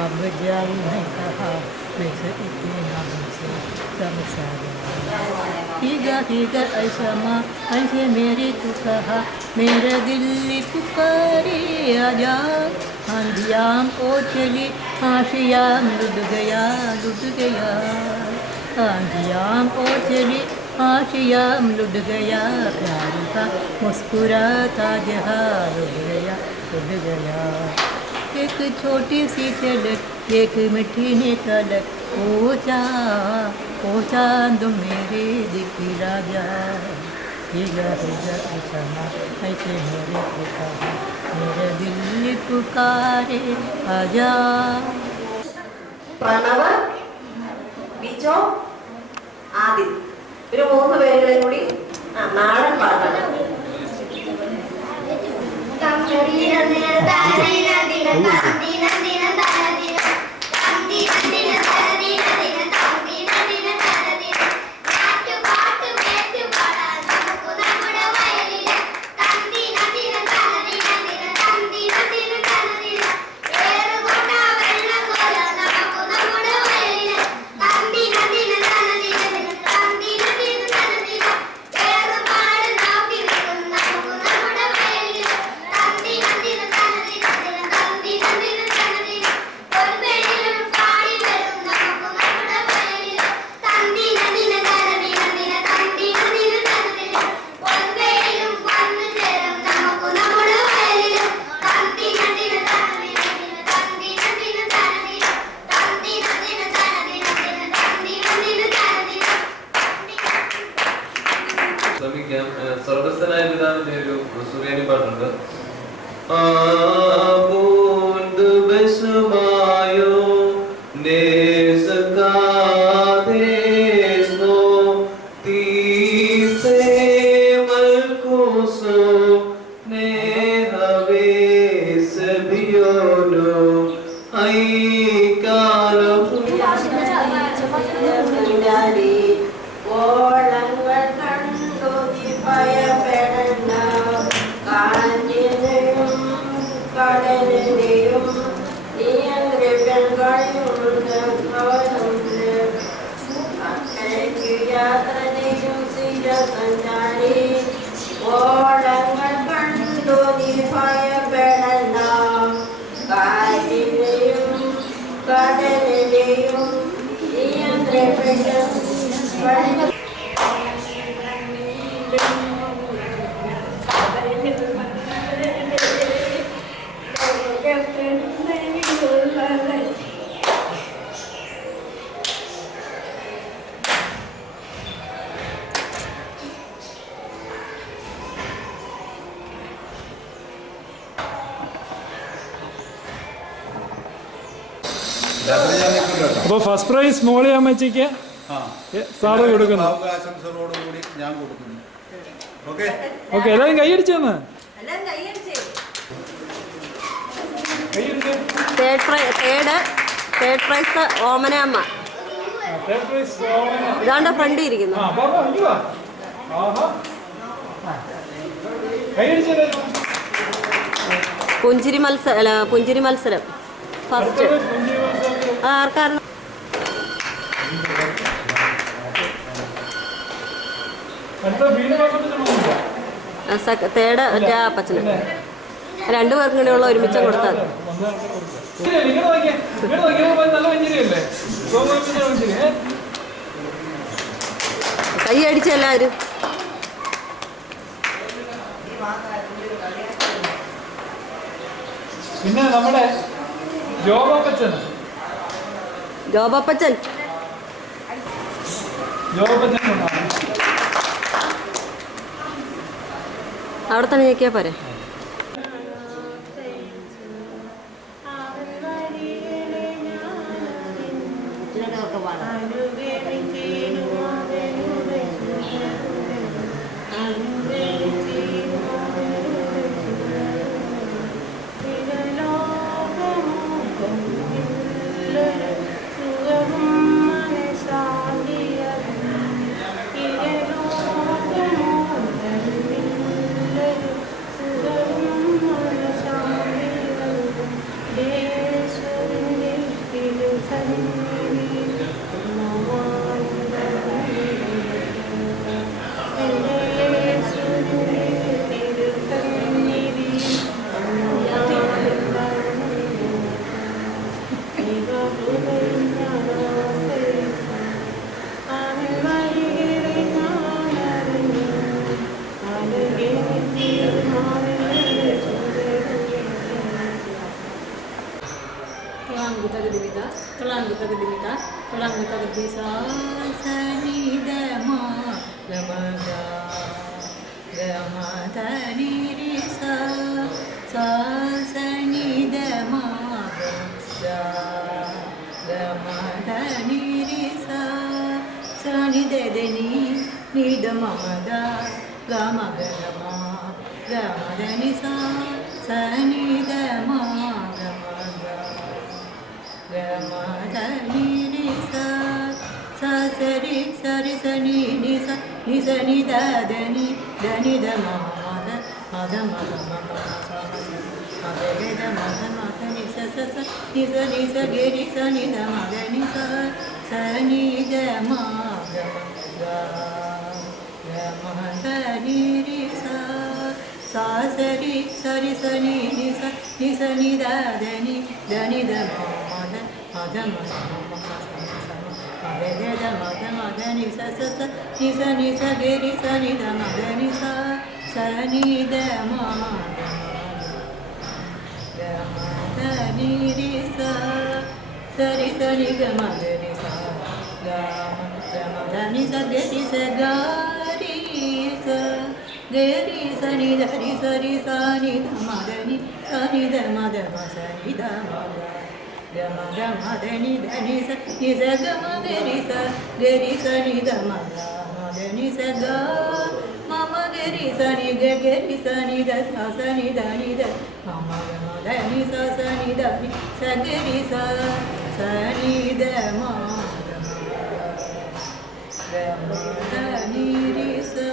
अब जाऊँ मैं कहा वैसे इतने नाम से समझा हीगा ऐसा माँ ऐसे मेरी तू कहा मेरा दिल पुकारे आजा आंधियाम ओ चली आशियाम लुट गया आंधियाम ओ चली आशियाम लुट गया प्यार का मुस्कुराता जहाँ लुट गया एक छोटी सी झलक एक मीठी नी तलक ओ चांद मेरे दिखला जा हीगा ऐसा ऐसे मेरे पुकारे मेरा दिल पुकारे आजा പ്രണവ് ബിജോ ആദിൽ ഒരു 3 പേരുകളെ കൂടി നാടൻ പാട്ടാണ് സർവസ്ഥനായ പിതാവിന്റെ ഒരു സുറിയാനി പാട്ടുണ്ട്. അപ്പോൾ ഫസ്റ്റ് പ്രൈസ് മോളി അമ്മച്ചിക്ക് സാറ് കൊടുക്കുന്നു. ആശംസകളോടുകൂടി ഞാൻ കൊടുക്കുന്നു. ഓക്കെ എല്ലാവരും കൈയടിച്ചു തന്ന് തേർഡ് പ്രൈസ് ഓമനയമ്മ ഇതാണ്ട് ഫ്രണ്ട് ഇരിക്കുന്നു. പുഞ്ചിരി മത്സരം ഫസ്റ്റ് ആർക്കാണ്? തേർഡ് അപ്പച്ചന് 2 പേർക്കും കൂടെയുള്ള ഒരുമിച്ച് കൊടുത്താൽ കൈ അടിച്ച എല്ലാവരും. പിന്നെ നമ്മുടെ ജോബപ്പച്ചൻ അവിടെ തന്നെ ഞെക്കിയാ പോരെ. Kelang kita kedimita, kelang kita kedisa, sani dama, gamada, gamada nirisa, sa sani dama, gamada nirisa, sani dedeni, nidamada, gamada gama, gamada nisa, sani dama. Gamadani nisa, sa sari sari sani nisa, nisa ni da dani, dani da mada, mada mada mada mada da mada mada nisa sa sa, nisa nisa geri sani da mada nisa, sani da mada gamadani nisa, sa sari sari sani nisa, nisa ni da dani, dani da mada. Mada mada mada mada mada mada nisa sa sa nisa nisa geri sa ni da mada nisa sa ni da mada mada ni nisa sa ri sa ni ga mada nisa ga mada nisa geri sa ga ri sa geri sa ni da ri sa ni da mada ni sa ni da mada sa ni da mada Gama gama dani dani sa ni sa gama geri sa ni gama gama dani sa ga mama geri sa ni da sa ni dani da mama gama dani sa ni dani sa geri sa ni da mama gama dani ri sa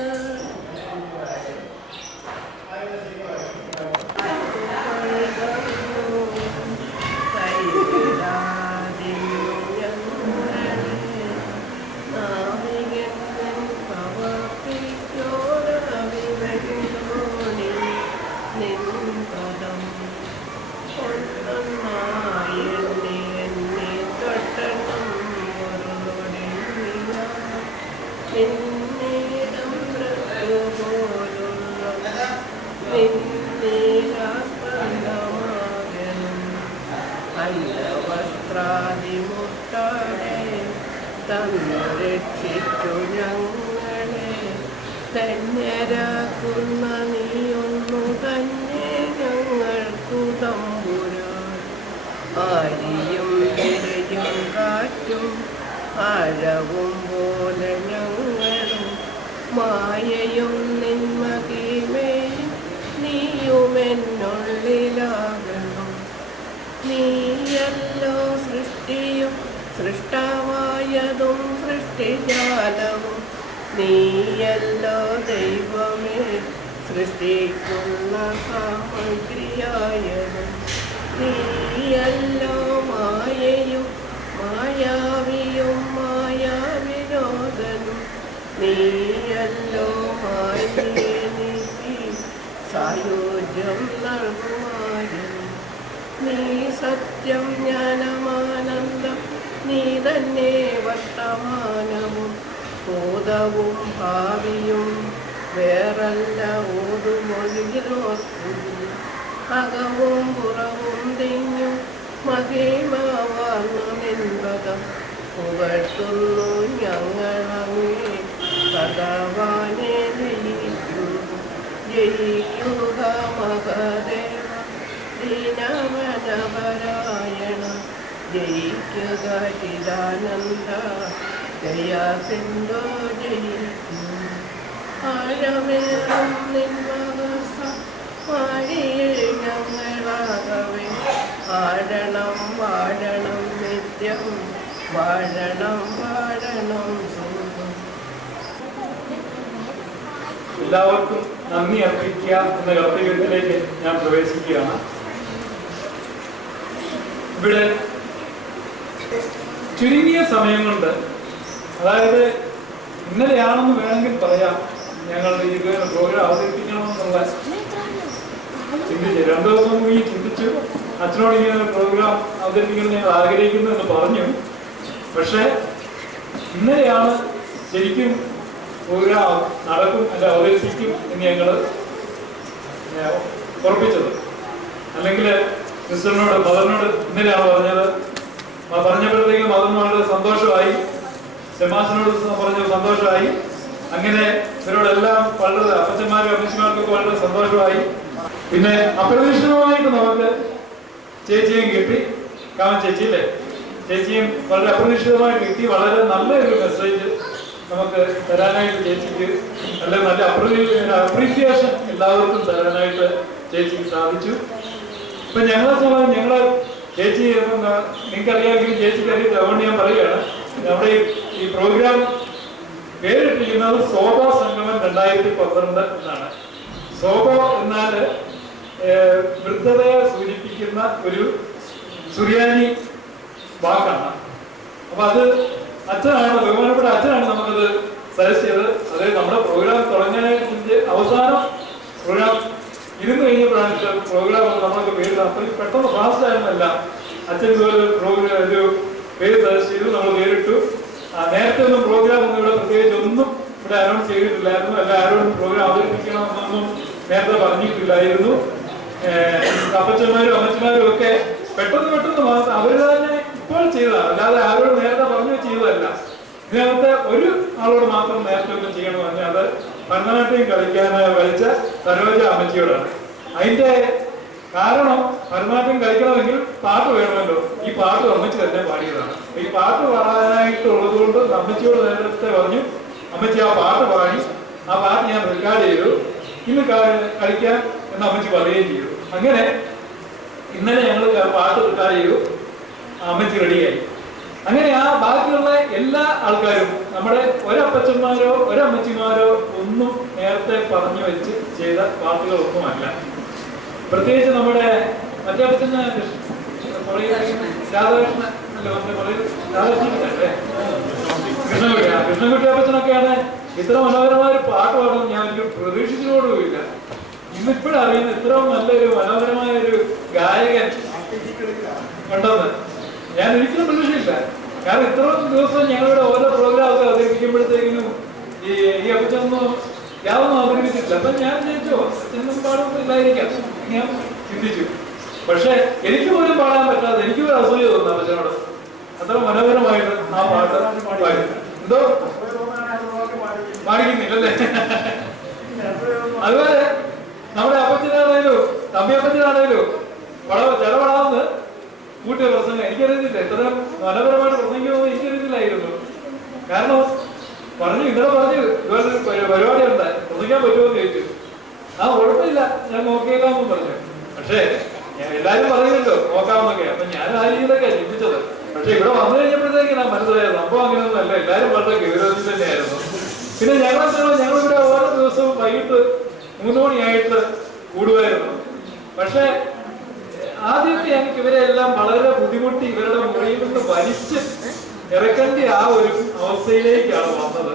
രക്ഷിച്ചു ഞങ്ങളെ ധന്യരാക്കുന്ന നീയൊന്നു തന്നെ ഞങ്ങൾക്കു തമ്പുരാൻ ആരിയും തിരയും കാറ്റും ആഴവും പോലെ ഞങ്ങളും മായയും നിന്മകിമേയും നീയുമെന്നുള്ളിലാകണം നീയല്ലോ സൃഷ്ടിയും സൃഷ്ടാവായതും സൃഷ്ടിജാലവും നീയല്ലോ ദൈവമേ സൃഷ്ടിക്കുന്ന സാമഗ്രിയായതും നീയല്ലോ മായയും മായാവിയും മായാവിനോദനും നീയല്ലോ മായയെ നീക്കി സായുജ്യം നൽകുമായിരുന്നു നീ സത്യം ജ്ഞാനമാനന്ദം നീ തന്നെ വർത്തമാനവും ഭൂതവും ഭാവിയും വേറല്ല ഓടുമൊഴിയിലോർക്കുന്നു അകവും പുറവും തിങ്ങും മഹിമാവാർന്നു നിൻപദം പുകഴ്ത്തുന്നു ഞങ്ങളങ്ങേ ഭഗവാനെ ജയിക്കുക മഹദേവ ദീനവനപരായണ ജയിക്കുക ചിദാനന്ദ ജയ സിന്ധു ജയിക്കൂ ആഴമേറും നിൻമഹസ വാഴിയിൽ ഞങ്ങളാകവേ ആഴണം വാഴണം നിത്യം വാഴണം വാഴണം സുഖം. എല്ലാവർക്കും നന്ദി അർപ്പിക്കുക എന്ന കർത്തവ്യത്തിലേക്ക് ഞാൻ പ്രവേശിക്കുകയാണ്. ഇവിടെ ചുരുങ്ങിയ സമയം കൊണ്ട്, അതായത് ഇന്നലെയാണെന്ന് വേണമെങ്കിൽ പറയാം, ഞങ്ങൾ ഇത് പ്രോഗ്രാം അവതരിപ്പിക്കണമെന്നുള്ള ചിന്തിച്ചു. 2 ദിവസം കൂടി ചിന്തിച്ചു. അച്ഛനോട് ഇങ്ങനെ പ്രോഗ്രാം അവതരിപ്പിക്കണം ഞങ്ങൾ ആഗ്രഹിക്കുന്നു എന്ന് പറഞ്ഞു. പക്ഷേ ഇന്നലെയാണ് ശരിക്കും പ്രോഗ്രാം നടക്കും അല്ല അവതരിപ്പിക്കും എന്ന് ഞങ്ങൾ ഉറപ്പിച്ചത്. അല്ലെങ്കിൽ സിസ്റ്ററിനോട് മദറിനോട് ഇന്നലെയാണ് പറഞ്ഞത് പറഞ്ഞപ്പോഴത്തേക്കും അതും വളരെ സന്തോഷമായി. ഷമാസിനോട് പറഞ്ഞ സന്തോഷമായി. അങ്ങനെ ഇവരോടെല്ലാം വളരെ അപ്പച്ചന്മാരും അമ്മച്ചിമാർക്കൊക്കെ വളരെ സന്തോഷമായി. പിന്നെ അപ്രതീക്ഷിതമായിട്ട് നമുക്ക് ചേച്ചിയും കിട്ടി, കാമൻ ചേച്ചി അല്ലേ, ചേച്ചിയും വളരെ അപ്രതീക്ഷിതമായിട്ട് കിട്ടി. വളരെ നല്ലൊരു മെസ്സേജ് നമുക്ക് തരാനായിട്ട് ചേച്ചിക്ക് നല്ല അപ്രീസിയേഷൻ എല്ലാവർക്കും തരാനായിട്ട് ചേച്ചിക്ക് സാധിച്ചു. ഇപ്പൊ ഞങ്ങള് ചേച്ചി നിങ്ങൾക്കറിയാമെങ്കിലും ചേച്ചിക്ക് അറിയില്ല, അതുകൊണ്ട് ഞാൻ പറയുകയാണ്. നമ്മുടെ ഈ പ്രോഗ്രാം പേരിട്ടിരിക്കുന്നത് സോബോ സംഗമം 2012 എന്നാണ്. സോബോ എന്നാൽ വൃദ്ധതയെ സൂചിപ്പിക്കുന്ന ഒരു സുറിയാനി വാക്കാണ്. അപ്പൊ അത് അച്ഛനാണ്, ബഹുമാനപ്പെട്ട അച്ഛനാണ് നമുക്കത് സജസ്റ്റ് ചെയ്തത്. അതായത് നമ്മുടെ പ്രോഗ്രാം തുടങ്ങാനായിട്ട് അവസാനം പ്രോഗ്രാം ഇരുന്ന് കഴിഞ്ഞപ്പോഴാണ് പ്രോഗ്രാം നമ്മളൊക്കെ പേര് അത്രയും പെട്ടെന്ന് ഫാസ്റ്റ് ആയിരുന്നല്ല. അച്ഛൻ ഇതുപോലെ പ്രോഗ്രാം ഒരു പേര് സജസ്റ്റ് ചെയ്തു, നമ്മൾ പേരിട്ടു. നേരത്തെ ഒന്നും പ്രോഗ്രാം ഒന്നും ഇവിടെ പ്രത്യേകിച്ച് ഒന്നും ഇവിടെ അനൗൺസ് ചെയ്തിട്ടില്ലായിരുന്നു. അല്ല ആരോടും പ്രോഗ്രാം അവതരിപ്പിക്കണമെന്നൊന്നും നേരത്തെ പറഞ്ഞിട്ടില്ലായിരുന്നു. അപ്പച്ചന്മാരും അമ്മച്ചന്മാരും ഒക്കെ പെട്ടെന്ന് മാത്രം അവർ തന്നെ ഇപ്പോൾ ചെയ്തതാണ്, അല്ലാതെ ആരോട് നേരത്തെ പറഞ്ഞു ചെയ്തതല്ല. ഇതിനകത്ത് ഒരു ആളോട് മാത്രം നേരത്തെ ഒന്നും ചെയ്യണമെന്ന് പറഞ്ഞാൽ അത് ഭരതനാട്യം കളിക്കാൻ കളിച്ച സരോജ അമ്മച്ചിയോടാണ്. അതിന്റെ കാരണം ഭരതനാട്യം കളിക്കണമെങ്കിൽ പാട്ട് വേണമല്ലോ. ഈ പാട്ട് അമ്മച്ചി തന്നെ പാടിയതാണ്. ഈ പാട്ട് പാടാനായിട്ടുള്ളത് കൊണ്ട് അമ്മച്ചിയോട് നേരത്തെ പറഞ്ഞു, അമ്മച്ചി ആ പാട്ട് പാടി, ആ പാട്ട് ഞാൻ റെക്കോർഡ് ചെയ്തു, ഇന്ന് കളിക്കാൻ എന്ന് അമ്മച്ചി പറയുകയും ചെയ്തു. അങ്ങനെ ഇന്നലെ ഞങ്ങൾ പാട്ട് റെക്കോർഡ് ചെയ്തു, അമ്മച്ചി റെഡിയായി. അങ്ങനെ ആ ബാക്കിയുള്ള എല്ലാ ആൾക്കാരും നമ്മുടെ ഒരപ്പച്ചന്മാരോ ഒരമ്മച്ചിമാരോ ഒന്നും നേരത്തെ പറഞ്ഞു വെച്ച് ചെയ്ത പാട്ടുകളൊന്നുമല്ല. പ്രത്യേകിച്ച് നമ്മുടെ മറ്റേ അപ്പച്ചന് കൃഷ്ണൻകുട്ടി അപ്പച്ചനൊക്കെയാണ് ഇത്ര മനോഹരമായ ഒരു പാട്ട് പാടുന്നത് ഞാൻ ഒരിക്കലും പ്രതീക്ഷിച്ചതോടുമില്ല. ഇന്നിപ്പോഴും അറിയുന്ന ഇത്രയും നല്ലൊരു മനോഹരമായ ഒരു ഗായകൻ ഉണ്ടെന്ന് ഞാൻ ഒരിക്കലും പ്രതീക്ഷയില്ല. കാരണം ഇത്രയും ദിവസം ഞങ്ങളുടെ ഓരോ പ്രോഗ്രാം ഒക്കെ അവതരിപ്പിക്കുമ്പോഴത്തേക്കിനും ഈ അപ്പച്ചൊന്നും യാതൊന്നും അവതരിപ്പിച്ചിട്ടില്ല. അപ്പൊ ഞാൻ ചോദിച്ചോ അച്ഛനും പാടുന്നില്ലായിരിക്കാം ഞാൻ ചിന്തിച്ചു. പക്ഷെ എനിക്ക് പോലും പാടാൻ പറ്റാതെ എനിക്ക് ഒരു അസൂയ തോന്നുന്നു അപ്പച്ചനോട്. അത്ര മനോഹരമായിട്ട് ആ പാട്ട് പാടി. എന്തോ പാടിക്കുന്നില്ലല്ലേ? അതുപോലെ നമ്മുടെ അപ്പച്ചനാണേലും തമ്മിയപ്പച്ചനാണേലും ചെലവടാന്ന് കൂട്ടിയ പ്രസംഗം എനിക്കറിയത്തില്ല. ഇത്ര മനോഹരമായിട്ട് പ്രസംഗിക്കുമെന്ന് എനിക്കറിയത്തില്ലായിരുന്നു. കാരണം ഇന്നലെ പറഞ്ഞു ഇതുപോലെ പരിപാടി ഉണ്ടായി, പ്രസംഗിക്കാൻ പറ്റുമോ എന്ന് ചോദിച്ചു. കുഴപ്പമില്ല ഞാൻ നോക്കിയേക്കാമെന്ന് പറഞ്ഞു. പക്ഷേ എല്ലാരും പറയുമല്ലോ നോക്കാമെന്നൊക്കെ. അപ്പൊ ഞാൻ ആ രീതിയിലൊക്കെ ചിന്തിച്ചത്. പക്ഷെ ഇവിടെ വന്നു കഴിഞ്ഞപ്പോഴത്തേക്ക് ഞാൻ മനസ്സിലായത് സംഭവം അങ്ങനെയൊന്നും അല്ല. എല്ലാരും വളരെ ഗൗരവത്തിൽ തന്നെയായിരുന്നു. പിന്നെ ഞങ്ങളിവിടെ ഓരോ ദിവസവും വൈകിട്ട് 3 മണിയായിട്ട് കൂടുമായിരുന്നു. പക്ഷെ ആദ്യമൊക്കെ ഞങ്ങൾക്ക് ഇവരെ എല്ലാം വളരെ ബുദ്ധിമുട്ടി ഇവരുടെ മുറിയിൽ നിന്ന് വലിച്ച് ഇറക്കേണ്ട ആ ഒരു അവസ്ഥയിലേക്കാണ് വന്നത്.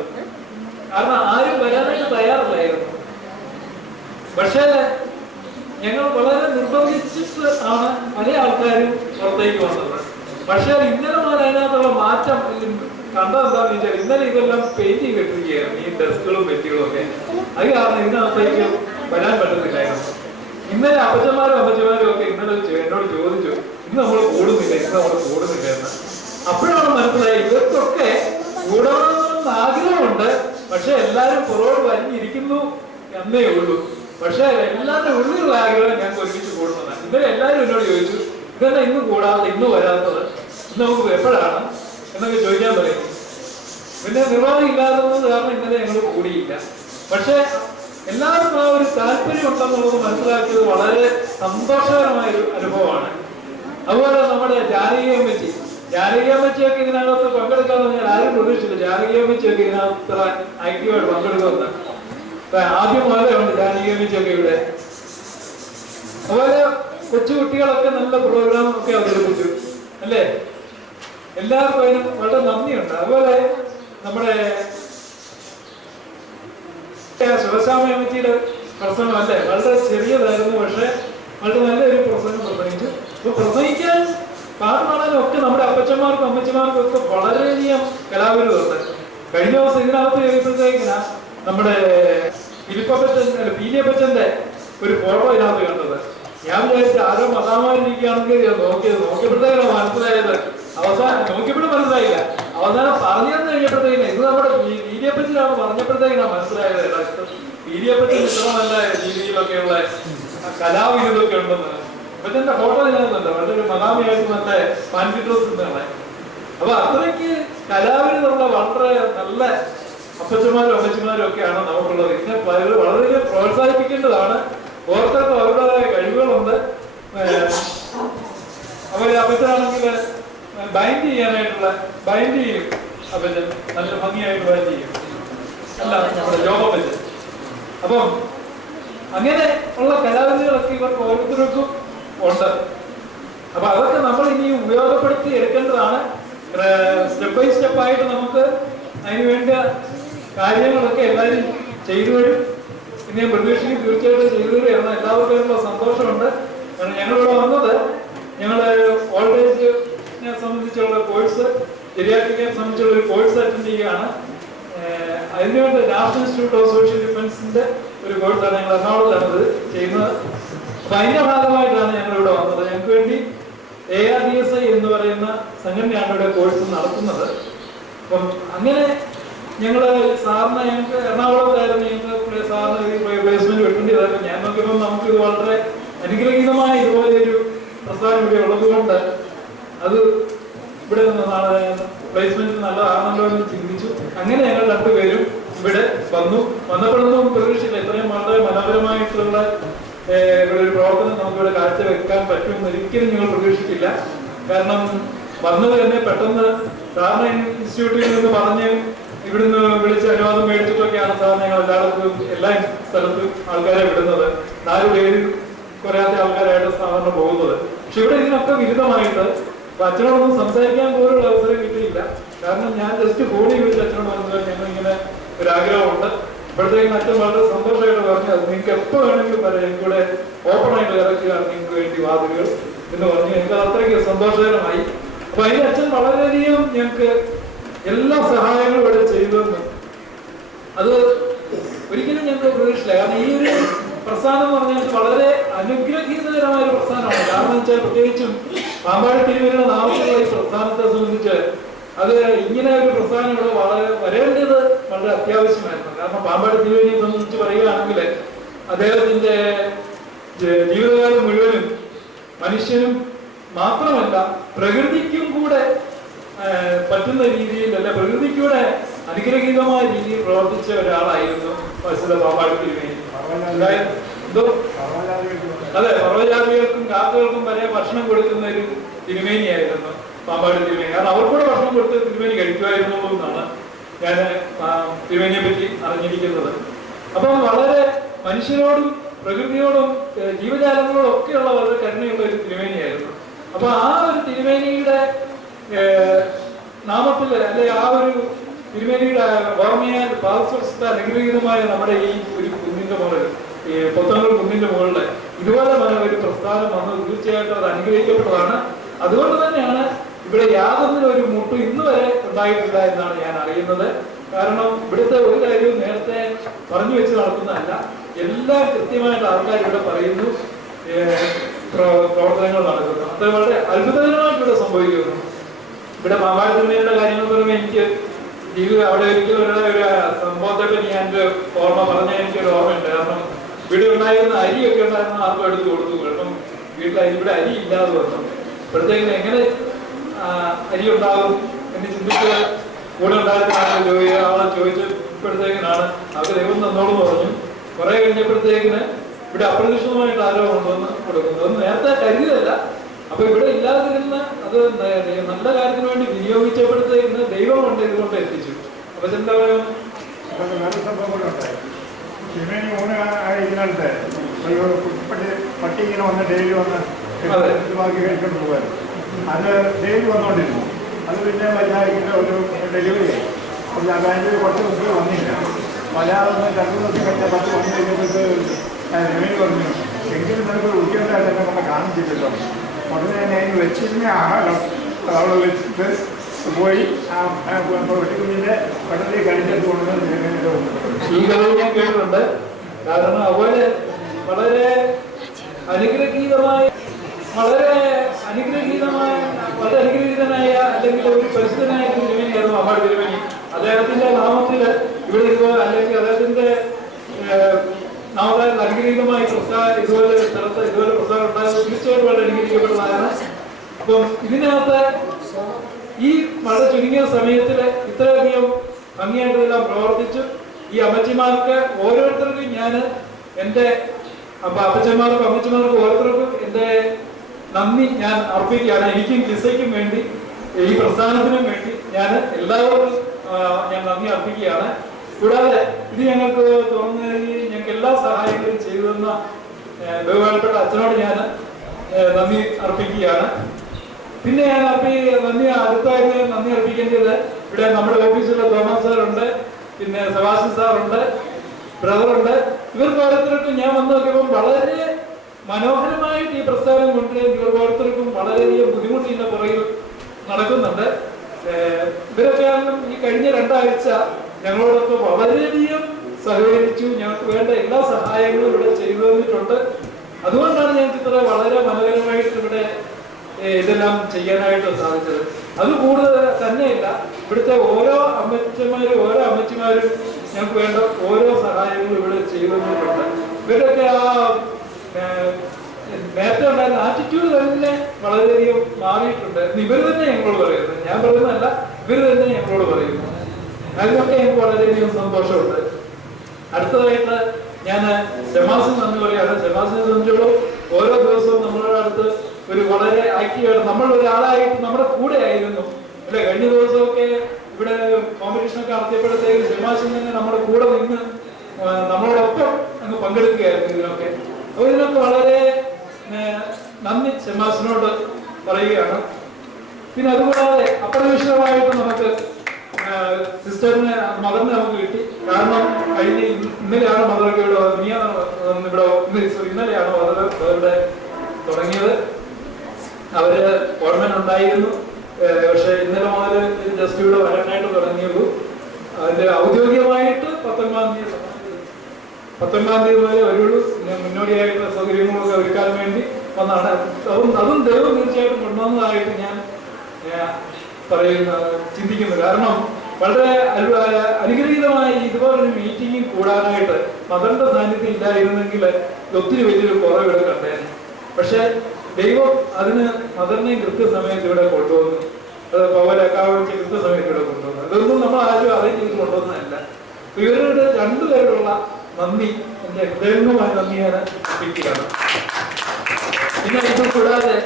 കാരണം ആരും വരാനായിട്ട് തയ്യാറില്ലായിരുന്നു. പക്ഷേ ഞങ്ങൾ വളരെ നിർബന്ധിച്ചിട്ട് ആണ് പല ആൾക്കാരും പുറത്തേക്ക് വന്നത്. പക്ഷെ ഇന്നലെ മുതൽ അതിനകത്തുള്ള മാറ്റം കണ്ടതെന്താണെന്ന് വെച്ചാൽ ഇന്നലെ ഇതെല്ലാം പെയിന്റ് ചെയ്തിട്ടിരിക്കുകയായിരുന്നു, ഈ ഡെസ്കുകളും പെറ്റികളും ഒക്കെ. അത് കാരണം ഇതിനകത്തേക്ക് വരാൻ പറ്റുന്നില്ലായിരുന്നു. ഇന്നലെ അപ്പച്ചന്മാരും അമ്മച്ചന്മാരും ഒക്കെ ഇന്നലെ എന്നോട് ചോദിച്ചു ഇന്ന് നമ്മൾ കൂടുന്നില്ല എന്ന്. അപ്പോഴാണ് മനസ്സിലായി ഇവർക്കൊക്കെ കൂടണമെന്ന് ആഗ്രഹമുണ്ട്. പക്ഷെ എല്ലാരും പുറകോട് വലിഞ്ഞിരിക്കുന്നു എന്നേ ഉള്ളൂ. പക്ഷെ എല്ലാവരുടെ ഉള്ളിലുള്ള ആഗ്രഹം ഞങ്ങൾക്ക് ഒരുമിച്ച് കൂടുന്നതാണ്. ഇന്നലെ എല്ലാവരും എന്നോട് ചോദിച്ചു ഇതെല്ലാം ഇന്ന് കൂടാതെ ഇന്ന് വരാത്തത്, ഇന്ന് നമുക്ക് എപ്പോഴാണ് എന്നൊക്കെ ചോദിക്കാൻ പറയും. പിന്നെ നിർവാഹം ഇല്ലാത്തത് കാരണം ഇന്നലെ ഞങ്ങൾ കൂടിയില്ല. പക്ഷെ എല്ലാവർക്കും ആ ഒരു താല്പര്യം ഉണ്ടെന്നുള്ളത് മനസ്സിലാക്കിയത് വളരെ സന്തോഷകരമായൊരു അനുഭവമാണ്. അതുപോലെ നമ്മുടെ ജാനകിയമ്മച്ചിയൊക്കെ ഇതിനകത്ത് പങ്കെടുക്കാന്ന് പറഞ്ഞാൽ ആരും പ്രതീക്ഷിച്ചില്ല. ജാനകിയമ്മച്ചിയൊക്കെ ഇതിനകത്ത് ആക്റ്റീവായിട്ട് പങ്കെടുക്കുമെന്ന് ആദ്യം മുതലേ ഉണ്ട് ജാനകിയമ്മച്ചിയൊക്കെ ഇവിടെ. അതുപോലെ കൊച്ചുകുട്ടികളൊക്കെ നല്ല പ്രോഗ്രാം ഒക്കെ അവതരിപ്പിച്ചു അല്ലേ? എല്ലാവർക്കും അതിന് വളരെ നന്ദിയുണ്ട്. അതുപോലെ നമ്മുടെ ശിവശാമയമ്മച്ചിയുടെ പ്രസംഗം അല്ലേ വളരെ ചെറിയതായിരുന്നു. പക്ഷെ വളരെ നല്ലൊരു പ്രസംഗം പ്രസംഗിച്ചു. അപ്പൊ പ്രസംഗിക്കാൻ പാട്ട് പാടാനും ഒക്കെ നമ്മുടെ അപ്പച്ചന്മാർക്കും അമ്മച്ചന്മാർക്കും ഒക്കെ വളരെയധികം കലാപരമുണ്ട്. കഴിഞ്ഞ ദിവസം ഇതിനകത്ത് കഴിയുമ്പോഴത്തേക്കിനാ നമ്മുടെ പീലിയപ്പച്ചന്റെ ഒരു ഫോട്ടോ ഇതിനകത്ത് കണ്ടത്. ഞാൻ വിചാരിച്ചു ആരോ മതാമാരിക്കുകയാണെങ്കിൽ നോക്കിയപ്പോഴത്തേക്കാണ് മനസ്സിലായത് അവസാനം നോക്കിയപ്പോഴും മനസ്സിലായില്ല. അവസാനം പറഞ്ഞെന്ന് കഴിഞ്ഞപ്പോഴത്തേക്കിന് ഇത് നമ്മുടെ വീര്യപ്പച്ചിലാണ് പറഞ്ഞപ്പോഴത്തേക്കിനാണ് മനസ്സിലായത്. വീര്യപ്പച്ചിന് ഇത്ര നല്ല രീതിയിലൊക്കെയുള്ള കലാവിധൊക്കെ ഉണ്ടെന്ന്. ഇപ്പത്തെ ഫോട്ടോ ചെയ്യുന്നുണ്ട് വളരെ മഹാമിയായിട്ട് നല്ല ഫാൻസി ഡ്രസ് ഇന്നാണ്. അപ്പൊ അത്രയ്ക്ക് കലാവിധമുള്ള വളരെ നല്ല അപ്പച്ചന്മാരും അമ്മച്ചന്മാരും ഒക്കെയാണ് നമുക്കുള്ളത്. ഇതിനെ വളരെ പ്രോത്സാഹിപ്പിക്കേണ്ടതാണ്. ഓരോരുത്തർക്കും അവരുടേതായ കഴിവുകളുണ്ട്. അവര് അപ്പച്ചനാണെങ്കിൽ ബൈൻഡ് ചെയ്യാനായിട്ടുള്ള ബൈൻഡ് ചെയ്യും. അപ്പച്ചൻ നല്ല ഭംഗിയായിട്ട് ബൈൻഡ് ചെയ്യും. അല്ല നമ്മുടെ ജോബപ്പച്ചൻ. അപ്പം അങ്ങനെ ഉള്ള കലാവിധികളൊക്കെ ഇവർക്ക് ഓരോരുത്തർക്കും ഉണ്ട്. അപ്പൊ അതൊക്കെ നമ്മൾ ഇനി ഉപയോഗപ്പെടുത്തി എടുക്കേണ്ടതാണ്. സ്റ്റെപ്പ് ബൈ സ്റ്റെപ്പായിട്ട് നമുക്ക് അതിന് വേണ്ട കാര്യങ്ങളൊക്കെ എല്ലാവരും ചെയ്തു വരും. ഇനി ഞാൻ പ്രതീക്ഷിക്കും തീർച്ചയായിട്ടും ചെയ്തു വരും. എല്ലാവർക്കും സന്തോഷമുണ്ട്. കാരണം ഞങ്ങളിവിടെ വന്നത് ഞങ്ങൾ ഓൾഡ് ഏജിനെ സംബന്ധിച്ചുള്ള കോഴ്സ്, ജെറിയാട്രിക്കിനെ സംബന്ധിച്ചുള്ള ഒരു കോഴ്സ് അറ്റൻഡ് ചെയ്യുകയാണ്. അതിനുവേണ്ടി നാഷണൽ ഇൻസ്റ്റിറ്റ്യൂട്ട് ഓഫ് സോഷ്യൽ ഡിഫൻസിന്റെ ഒരു കോഴ്സാണ് ഞങ്ങൾ എറണാകുളത്താണ് ഇത് ചെയ്യുന്നത്. അപ്പൊ അതിന്റെ ഭാഗമായിട്ടാണ് ഞങ്ങൾ ഇവിടെ വന്നത്. ഞങ്ങൾക്ക് വേണ്ടി ARDSI എന്ന് പറയുന്ന സംഘടനയാണ് ഇവിടെ കോഴ്സ് നടത്തുന്നത്. അപ്പം അങ്ങനെ ഞങ്ങള് സാറിന് ഞങ്ങൾക്ക് എറണാകുളത്തായിരുന്നു ഞങ്ങൾക്ക് സാറിന് പ്ലേസ്മെന്റ് വെക്കേണ്ടതായിരുന്നു. ഞാൻ നോക്കിയപ്പോൾ നമുക്ക് ഇത് വളരെ അനുഗ്രഹീതമായ ഇതുപോലെ ഒരു പ്രസ്ഥാനം ഇവിടെ ഉള്ളത് കൊണ്ട് അത് ഇവിടെ പ്ലേസ്മെന്റ് നല്ലതാണല്ലോ എന്ന് ചിന്തിച്ചു. അങ്ങനെ ഞങ്ങൾ രണ്ടുപേരും ഇവിടെ വന്നപ്പോഴൊന്നും പ്രതീക്ഷിച്ചില്ല ഇത്രയും വളരെ മനോഹരമായിട്ടുള്ള ഇവിടെ ഒരു പ്രവർത്തനം നമുക്കിവിടെ കാഴ്ചവെക്കാൻ പറ്റുമെന്ന് ഒരിക്കലും ഞങ്ങൾ പ്രതീക്ഷിച്ചില്ല. കാരണം വന്നത് തന്നെ പെട്ടെന്ന് സാറിന് ഇൻസ്റ്റിറ്റ്യൂട്ടിൽ നിന്ന് പറഞ്ഞ് ഇവിടുന്ന് വിളിച്ച് അനുവാദം മേടിച്ചിട്ടൊക്കെയാണ് സാർ ഞങ്ങൾ എല്ലായിടത്തും എല്ലാ സ്ഥലത്തും ആൾക്കാരെ വിടുന്നത്. 4 പേര് കുറയാത്ത ആൾക്കാരായിട്ട് സാധാരണ പോകുന്നത്. പക്ഷെ ഇവിടെ ഇതിനൊക്കെ വിരുദ്ധമായിട്ട് അച്ഛനോടൊന്നും സംസാരിക്കാൻ പോലുള്ള അവസരം കിട്ടിയില്ല. കാരണം ഞാൻ ജസ്റ്റ് ഫോണിൽ വിളിച്ച് അച്ഛനോട് പറഞ്ഞാൽ ഞങ്ങൾ ഇങ്ങനെ ഒരാഗ്രഹമുണ്ട്. ഇപ്പോഴത്തേക്കും അച്ഛൻ വളരെ സന്തോഷമായിട്ട് പറഞ്ഞു അത് നിങ്ങൾക്ക് എപ്പോൾ വേണമെങ്കിലും പറയാം, എനിക്കിവിടെ ഓപ്പൺ ആയിട്ട് ഇറക്കുകയാണ് നിങ്ങൾക്ക് വേണ്ടി വാതിലുകൾ എന്ന് പറഞ്ഞു. എനിക്ക് അത്രയ്ക്ക് സന്തോഷകരമായി. അപ്പൊ അതിന് അച്ഛൻ വളരെയധികം ഞങ്ങൾക്ക് എല്ലാ സഹായങ്ങളും ഇവിടെ ചെയ്തെന്ന് അത് ഒരിക്കലും ഞങ്ങൾക്ക് പ്രതീക്ഷിച്ചില്ല. കാരണം ഈ ഒരു പ്രസ്ഥാനം എന്ന് പറഞ്ഞാൽ വളരെ അനുഗ്രഹീതകരമായ ഒരു പ്രസ്ഥാനമാണ്. കാരണം വെച്ചാൽ പ്രത്യേകിച്ചും പാമ്പാടി തിരുവരുന്ന നാമത്തിലുള്ള ഈ പ്രസ്ഥാനത്തെ സംബന്ധിച്ച് അത് ഇങ്ങനെ ഒരു പ്രസ്ഥാനം ഇവിടെ വരേണ്ടത് വളരെ അത്യാവശ്യമായിരുന്നു. കാരണം പാമ്പാടി തിരുവരിയെ സംബന്ധിച്ച് പറയുകയാണെങ്കിൽ അദ്ദേഹത്തിന്റെ ജീവിതകാലം മുഴുവനും മനുഷ്യനും മാത്രമല്ല പ്രകൃതിക്കും കൂടെ പറ്റുന്ന രീതിയിൽ അല്ല പ്രകൃതിക്കൂടെ അനുഗ്രഹീതമായ രീതിയിൽ പ്രവർത്തിച്ച ഒരാളായിരുന്നു പരിശുദ്ധ പാമ്പാടി തിരുമേനി. എന്തോ അതെ, സർവ്വജാതികൾക്കും കാക്കകൾക്കും വരെ ഭക്ഷണം കൊടുക്കുന്ന ഒരു തിരുമേനിയായിരുന്നു പാമ്പാടി തിരുമേനി. കാരണം അവർക്കൂടെ ഭക്ഷണം കൊടുത്ത് തിരുമേനി കഴിക്കുമായിരുന്നുള്ളൂ എന്നാണ് ഞാൻ തിരുമേനിയെ പറ്റി അറിഞ്ഞിരിക്കുന്നത്. അപ്പം വളരെ മനുഷ്യരോടും പ്രകൃതിയോടും ജീവജാലങ്ങളോടും ഒക്കെയുള്ള വളരെ കരുണയുള്ള ഒരു തിരുമേനിയായിരുന്നു. അപ്പൊ ആ ഒരു തിരുമേനിയുടെ നാമത്തിൽ അല്ലെ ആ ഒരു തിരുമേനിയുടെ ഓർമ്മയാൽ പാദസ്പർശത്തെ അനുഗ്രഹീതമായ നമ്മുടെ ഈ ഒരു കുന്നിന്റെ മുകളിൽ ഈ പൊത്തങ്ങൾ കുന്നിന്റെ മുകളിൽ ഇതുപോലെ ഒരു പ്രസ്ഥാനം വന്നത് തീർച്ചയായിട്ടും അത് അനുഗ്രഹിക്കപ്പെട്ടതാണ്. അതുകൊണ്ട് തന്നെയാണ് ഇവിടെ യാതൊന്നിനും ഒരു മുട്ടും ഇന്ന് വരെ ഉണ്ടായിട്ടില്ല എന്നാണ് ഞാൻ അറിയുന്നത്. കാരണം ഇവിടുത്തെ ഒരു കാര്യവും നേരത്തെ പറഞ്ഞു വെച്ച് നടത്തുന്നതല്ല. എല്ലാം കൃത്യമായിട്ട് ആൾക്കാർ ഇവിടെ പറയുന്നു, പ്രവർത്തനങ്ങൾ നടക്കുന്നു. അത് വളരെ അത്ഭുതകരമായിട്ട് ഇവിടെ സംഭവിക്കുന്നു. ഇവിടെ പാമ്പാടി തിരുമേനിയുടെ കാര്യങ്ങൾ പറയുമ്പോൾ എനിക്ക് ജീവിതം അവിടെ ഒരിക്കലും ഒരു സംഭവത്തെ പറ്റി ഞാൻ ഓർമ്മ പറഞ്ഞ എനിക്കൊരു ഓർമ്മയുണ്ട്. കാരണം ഇവിടെ ഉണ്ടായിരുന്ന അരിയൊക്കെ ഉണ്ടായിരുന്ന ആർക്കും എടുത്ത് കൊടുത്തു. അപ്പം ഇവിടെ അരി ഇല്ലാതെ വന്നു. ഇപ്പോഴത്തേക്കിന് എങ്ങനെ അരി ഉണ്ടാകും എന്ന് ചിന്തിച്ച് കൂടെ ഉണ്ടായിരുന്ന ആളെ ചോദിച്ചപ്പോഴത്തേക്കിനാണ് അവർക്ക് ദൈവം തന്നോളൂ പറഞ്ഞു. കുറെ കഴിഞ്ഞപ്പോഴത്തേക്കിന് ഇവിടെ അപ്രതീക്ഷിതമായിട്ട് ആരോ കൊണ്ടുവന്ന് കൊടുക്കുന്നത്. അത് നേരത്തെ കരുതിയതല്ല. അപ്പൊ ഇവിടെ ഇല്ലാതിരുന്ന അത് നല്ല കാര്യത്തിന് വേണ്ടി വിനിയോഗിച്ചപ്പോഴത്തേക്കിന് ദൈവം കൊണ്ട് ഇതുകൊണ്ട് എത്തിച്ചു. അപ്പൊ എന്താ പറയുക, തിരുമേനി ഊണ് കഴിക്കുന്നിടത്ത് പട്ടി ഇങ്ങനെ വന്ന് ഡെയിലി വന്ന് ബാക്കി കഴിക്കൊണ്ട് പോകുമായിരുന്നു. അത് ഡെയിലി വന്നുകൊണ്ടിരുന്നു. അത് പിന്നെ വല്ലാതിന്റെ ഒരു ഡെലിവറി ആയി. അപ്പോൾ ഞാൻ ബാങ്കിൽ കുറച്ച് ദിവസം വന്നില്ല. വല്ലാതെ 2 ദിവസം കഴിഞ്ഞാൽ 10 വന്നു കഴിഞ്ഞപ്പോഴത്തെ തിരുമേനി പറഞ്ഞു എങ്കിലും നിനക്ക് ഉദ്യോഗമായിട്ട് എന്നെ കൊണ്ട് കാണിച്ചില്ലല്ലോ. ഉടനെ തന്നെ അതിന് വെച്ചിരുന്ന ആഹാരം അവിടെ വെച്ചിട്ട് പോയി ആ വെട്ടിക്കുഞ്ഞിന്റെ കടലിൽ കഴിച്ചിട്ട് കൊണ്ടുവന്ന് ഈ കഥ ഞാൻ കേട്ടിട്ടുണ്ട്. കാരണം അതുപോലെ വളരെ അനുഗ്രഹീതമായ വളരെ അനുഗ്രഹീതമായ വളരെ അനുഗ്രഹീതനായ അല്ലെങ്കിൽ ഒരു പരിശുദ്ധനായ തിരുമേനിയായിരുന്നു അമ്പാട് തിരുമേനി. അദ്ദേഹത്തിന്റെ നാമത്തിൽ ഇവിടെ ഇതുപോലെ അല്ലെങ്കിൽ അദ്ദേഹത്തിന്റെ നാമത്തിൽ അനുഗ്രഹീതമായി ഇതുപോലെ സ്ഥലത്ത് ഇതുപോലെ പ്രസ്ഥാനം ഉണ്ടായത് തീർച്ചയായിട്ടും വളരെ അനുഗ്രഹിക്കപ്പെട്ടതാണ്. അപ്പം ഇതിനകത്ത് ഈ വളരെ ചുരുങ്ങിയ സമയത്തിൽ ഇത്രയധികം ഭംഗിയായിട്ടെല്ലാം പ്രവർത്തിച്ചു. ഈ അമ്മച്ചിമാർക്ക് ഓരോരുത്തർക്കും ഞാൻ എൻ്റെ അപ്പച്ചന്മാർക്കും അമ്മച്ചിമാർക്കും ഓരോരുത്തർക്കും എൻ്റെ നന്ദി ഞാൻ അർപ്പിക്കുകയാണ്. എനിക്കും കിസയ്ക്കും വേണ്ടി ഈ പ്രസ്ഥാനത്തിനും വേണ്ടി ഞാൻ എല്ലാവർക്കും ഞാൻ നന്ദി അർപ്പിക്കുകയാണ്. കൂടാതെ ഇത് ഞങ്ങൾക്ക് തുറന്നു ഞങ്ങൾക്ക് എല്ലാ സഹായങ്ങളും ചെയ്തു തന്ന ബഹുമാനപ്പെട്ട അച്ഛനോട് ഞാൻ നന്ദി അർപ്പിക്കുകയാണ്. പിന്നെ ഞാൻ അടുത്തായിട്ട് നന്ദി അർപ്പിക്കേണ്ടത് ഇവിടെ നമ്മുടെ ഓഫീസിലെ തോമസ് സാറുണ്ട്, പിന്നെ സെബാസ്റ്റ്യൻ സാറുണ്ട്, ബ്രദറുണ്ട്. ഇവർക്ക് ഓരോരുത്തർക്കും ഞാൻ വന്നു നോക്കിയപ്പോൾ വളരെ മനോഹരമായിട്ട് ഈ പ്രസ്ഥാനം കൊണ്ടുവരാൻ ഇവർക്ക് ഓരോരുത്തർക്കും വളരെയധികം ബുദ്ധിമുട്ടിന്റെ പുറകിൽ നടക്കുന്നുണ്ട്. ഇവരൊക്കെ ഈ കഴിഞ്ഞ 2 ആഴ്ച ഞങ്ങളോടൊക്കെ വളരെയധികം സഹകരിച്ചു. ഞങ്ങൾക്ക് വേണ്ട എല്ലാ സഹായങ്ങളും ഇവിടെ ചെയ്തു തന്നിട്ടുണ്ട്. അതുകൊണ്ടാണ് ഞങ്ങൾക്ക് ഇത്ര വളരെ മനോഹരമായിട്ട് ഇവിടെ ഇതെല്ലാം ചെയ്യാനായിട്ട് സാധിച്ചത്. അത് കൂടുതൽ തന്നെയല്ല, ഇവിടുത്തെ ഓരോ അമ്മച്ചിമാരും ഞങ്ങൾക്ക് വേണ്ട ഓരോ സഹായങ്ങളും ഇവിടെ ചെയ്തു തന്നിട്ടുണ്ട്. ഇവരൊക്കെ നേരത്തെ ഉണ്ടായിരുന്ന ആറ്റിറ്റ്യൂഡ് തന്നെ വളരെയധികം മാറിയിട്ടുണ്ട്. ഇവർ തന്നെ ഞങ്ങളോട് പറയുന്നത്, ഞാൻ പറയുന്നതല്ല, ഇവർ തന്നെ ഞങ്ങളോട് പറയുന്നു. അതിനൊക്കെ ഞങ്ങൾക്ക് വളരെയധികം സന്തോഷമുണ്ട്. അടുത്തതായിട്ട് ഞാൻ ഷമാസിന് നന്ദി പറയാണ്. ഷമാസിനെ സംബന്ധിച്ചോളം ഓരോ ദിവസവും നമ്മളുടെ അടുത്ത് ഒരു വളരെ ആക്റ്റീവായിട്ട് നമ്മൾ ഒരാളായിട്ട് നമ്മുടെ കൂടെ ആയിരുന്നു അല്ലെ. കഴിഞ്ഞ ദിവസമൊക്കെ ഇവിടെ കോമ്പറ്റീഷനൊക്കെ നടത്തിയപ്പോഴത്തേക്ക് ഷമാസിൻ തന്നെ നമ്മുടെ കൂടെ നിന്ന് നമ്മളോടൊപ്പം അങ്ങ് പങ്കെടുക്കുകയായിരുന്നു ഇതിനൊക്കെ. അപ്പോൾ ഇതിനൊക്കെ വളരെ നന്ദി ഷമാസിനോട് പറയുകയാണ്. പിന്നെ അതുകൂടാതെ അപ്രതീക്ഷിതമായിട്ട് നമുക്ക് സിസ്റ്ററിനെ മദറിനെ നമുക്ക് കിട്ടി. കാരണം ഇന്നലെയാണ് മദറൊക്കെ ഇന്നലെയാണ് മദർ ഇവിടെ തുടങ്ങിയത്. അവര് ഓർമ്മൻ ഉണ്ടായിരുന്നു, പക്ഷെ ഇന്നലെ മുതൽ ജസ്റ്റ് ഇവിടെ വരാനായിട്ട് തുടങ്ങിയുള്ളൂ. അതിന്റെ ഔദ്യോഗികമായിട്ട് 19-ാം തീയതി വരെ വരുള്ളൂ. മുന്നോടിയായിട്ടുള്ള സൗകര്യങ്ങളൊക്കെ ഒരുക്കാൻ വേണ്ടി വന്നാണ്. അതും ദൈവം തീർച്ചയായിട്ടും കൊണ്ടുവന്നതായിട്ട് ഞാൻ ചിന്തിക്കുന്നു. കാരണം വളരെ അനുഗ്രഹീതമായി ഇതുപോലൊരു മീറ്റിംഗിൽ കൂടാനായിട്ട് മദറിന്റെ സാന്നിധ്യം ഇല്ലായിരുന്നെങ്കിൽ ഒത്തിരി വലിയൊരു കുറവ് കണ്ടേനെ. പക്ഷെ ദൈവം അതിന് മദറിനെയും കൃത്യസമയത്ത് ഇവിടെ കൊണ്ടുവന്നു. അത് പൗരക്കാവച്ച് കൃത്യസമയത്ത് ഇവിടെ കൊണ്ടുവന്നു. അതൊന്നും നമ്മൾ ആരും അറേഞ്ച് ചെയ്ത് കൊണ്ടുവന്നതല്ല. ഇവരുടെ 2 പേരുള്ള നന്ദി, എന്റെ ഹൃദയംഗമായ നന്ദി ഞാൻ അർപ്പിക്കുകയാണ്. പിന്നെ ഇത് കൂടാതെ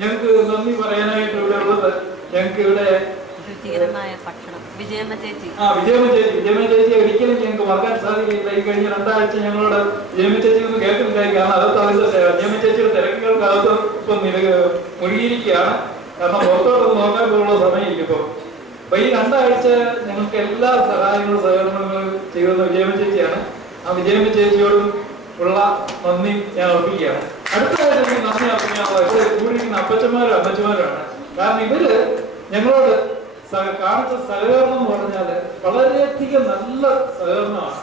ഞങ്ങൾക്ക് നന്ദി പറയാനായിട്ട് ഇവിടെ ഉള്ളത്, ഞങ്ങൾക്ക് ഇവിടെ വിജയമ്മ ചേച്ചി ഒരിക്കലും ഞങ്ങൾക്ക് മറക്കാൻ സാധിക്കില്ല. ഈ കഴിഞ്ഞ 2 ആഴ്ച ഞങ്ങളോട് വിജയമ്മ ചേച്ചി ഒന്നും കേൾക്കുന്നില്ലായിരിക്കും. കാരണം അതൊക്കെ അതിന്റെ വിജയമ്മ ചേച്ചിയുടെ തിരക്കുകൾക്കകത്ത് ഇപ്പം മുഴുകിയിരിക്കുകയാണ്. കാരണം പുറത്തോട്ടൊന്ന് നോക്കാൻ പോലുള്ള സമയമില്ല ഇപ്പം. അപ്പൊ ഈ 2 ആഴ്ച ഞങ്ങൾക്ക് എല്ലാ സഹായങ്ങളും സഹകരണങ്ങളും ചെയ്തത് വിജയമ്മ ചേച്ചിയാണ്. ആ വിജയമ്മ ചേച്ചിയോടും ഉള്ള നന്ദി ഞാൻ അർപ്പിക്കുകയാണ്. അടുത്തതായിട്ട് എനിക്ക് നന്ദി അർപ്പിക്കാനുള്ളത് കൂടിയിരിക്കുന്ന അപ്പച്ചന്മാരും അമ്മച്ചമാരുമാണ്. കാരണം ഇവര് ഞങ്ങളോട് കാണിച്ച സഹകരണം എന്ന് പറഞ്ഞാല് വളരെയധികം നല്ല സഹകരണമാണ്.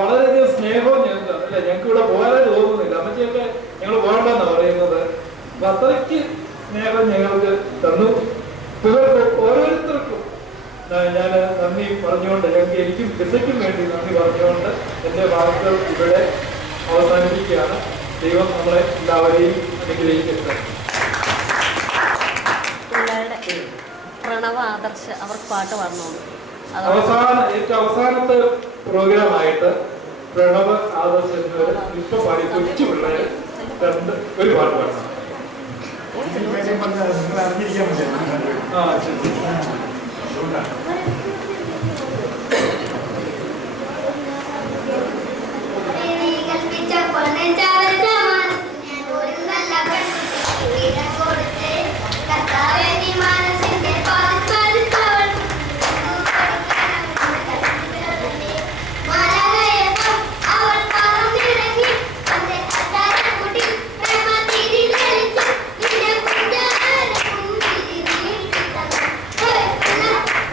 വളരെയധികം സ്നേഹവും ഞങ്ങൾക്ക് അല്ലേ. ഞങ്ങൾക്ക് ഇവിടെ പോകാനായിട്ട് തോന്നുന്നില്ല. അമ്മച്ചിയൊക്കെ ഞങ്ങൾ പോകണ്ടെന്നാണ് പറയുന്നത്. അപ്പൊ അത്രയ്ക്ക് സ്നേഹം ഞങ്ങൾക്ക് തന്നു. ഇവർക്ക് ഓരോരുത്തർക്കും ഞാൻ നന്ദി പറഞ്ഞുകൊണ്ട്, എനിക്കും കിസയ്ക്കും വേണ്ടി നന്ദി പറഞ്ഞുകൊണ്ട് എന്റെ വാക്കുകൾ ഇവിടെ അവസാനിപ്പിക്കുകയാണ്. ദൈവം നമ്മളെ എല്ലാവരെയും അനുഗ്രഹിക്കട്ടെ. പ്രണവ ആദർശ അവർക്ക് പാട്ട് പറഞ്ഞു. ഏറ്റവും അവസാനത്തെ പ്രോഗ്രാമായിട്ട് പ്രണവ് ആദർശ് എന്നിവർ ഇപ്പൊ പാടി കൊച്ചു പിള്ളേർ ഒരു പാട്ട് പാടണം.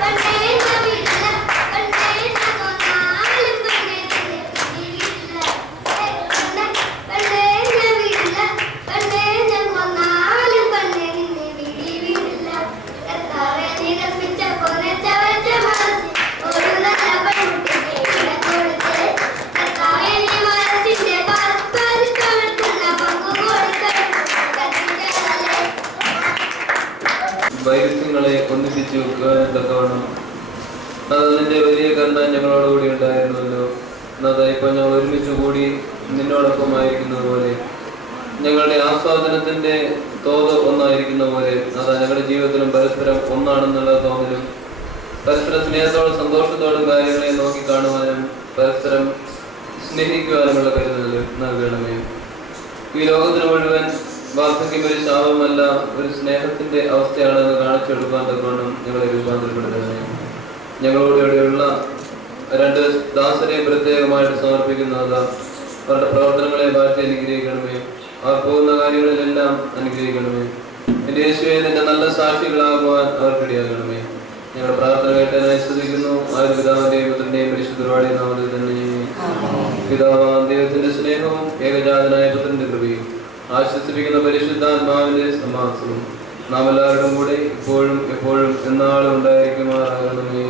One day. എത്തിച്ചു വെക്കുവാനത്തക്കവണ്ണം അതിന്റെ വലിയ കരുണ ഞങ്ങളോടുകൂടി ഉണ്ടായിരുന്നല്ലോ. ഇപ്പൊ ഞങ്ങൾ ഒരുമിച്ച് കൂടി നിന്നോടൊപ്പമായിരിക്കുന്ന പോലെ ഞങ്ങളുടെ ആസ്വാദനത്തിന്റെ തോത് ഒന്നായിരിക്കുന്ന പോലെ ഞങ്ങളുടെ ജീവിതത്തിലും പരസ്പരം ഒന്നാണെന്നുള്ള തോന്നലും പരസ്പരം സ്നേഹത്തോടും സന്തോഷത്തോടും കാര്യങ്ങളെ നോക്കി കാണുവാനും പരസ്പരം സ്നേഹിക്കുവാനുമുള്ള കരുതൽ നൽകണമേ. ഈ ലോകത്തിന് മുഴുവൻ വാർദ്ധക്യം ഒരു ശാപമല്ല, ഒരു സ്നേഹത്തിന്റെ അവസ്ഥയാണെന്ന് കാണിച്ചെടുക്കാൻ തക്കവണ്ണം ഞങ്ങളെ രൂപാന്തരപ്പെടുത്തണമേ. ഞങ്ങളോടെയുള്ള 2 ദാസരെ പ്രത്യേകമായിട്ട് സമർപ്പിക്കുന്നത് അവരുടെ പ്രവർത്തനങ്ങളെ മാറ്റി അനുഗ്രഹിക്കണമേ. അവർ പോകുന്ന കാര്യങ്ങളിലെല്ലാം അനുഗ്രഹിക്കണമേ. എന്റെ യേശുവേ, നിന്റെ നല്ല സാക്ഷികളാകുവാൻ അവർക്കിടയാകണമേ. ഞങ്ങളുടെ പ്രാർത്ഥന കേട്ടതിനായി സ്തുതിക്കുന്നു. ആദ്യ പിതാവിന്റെയും പുത്രന്റെയും പരിശുദ്ധരുടെയും നാമത്തിൽ തന്നെ. പിതാവാം ദൈവത്തിന്റെ സ്നേഹവും ഏകജാതനായ പുത്രന്റെ കൃപയും ആശ്വസിപ്പിക്കുന്ന പരിശുദ്ധാത്മാവിന്റെ സമാസവും നാം എല്ലാവരും കൂടെ ഇപ്പോഴും എപ്പോഴും എന്നാളും ഉണ്ടായിരിക്കുമാറാകണമേ.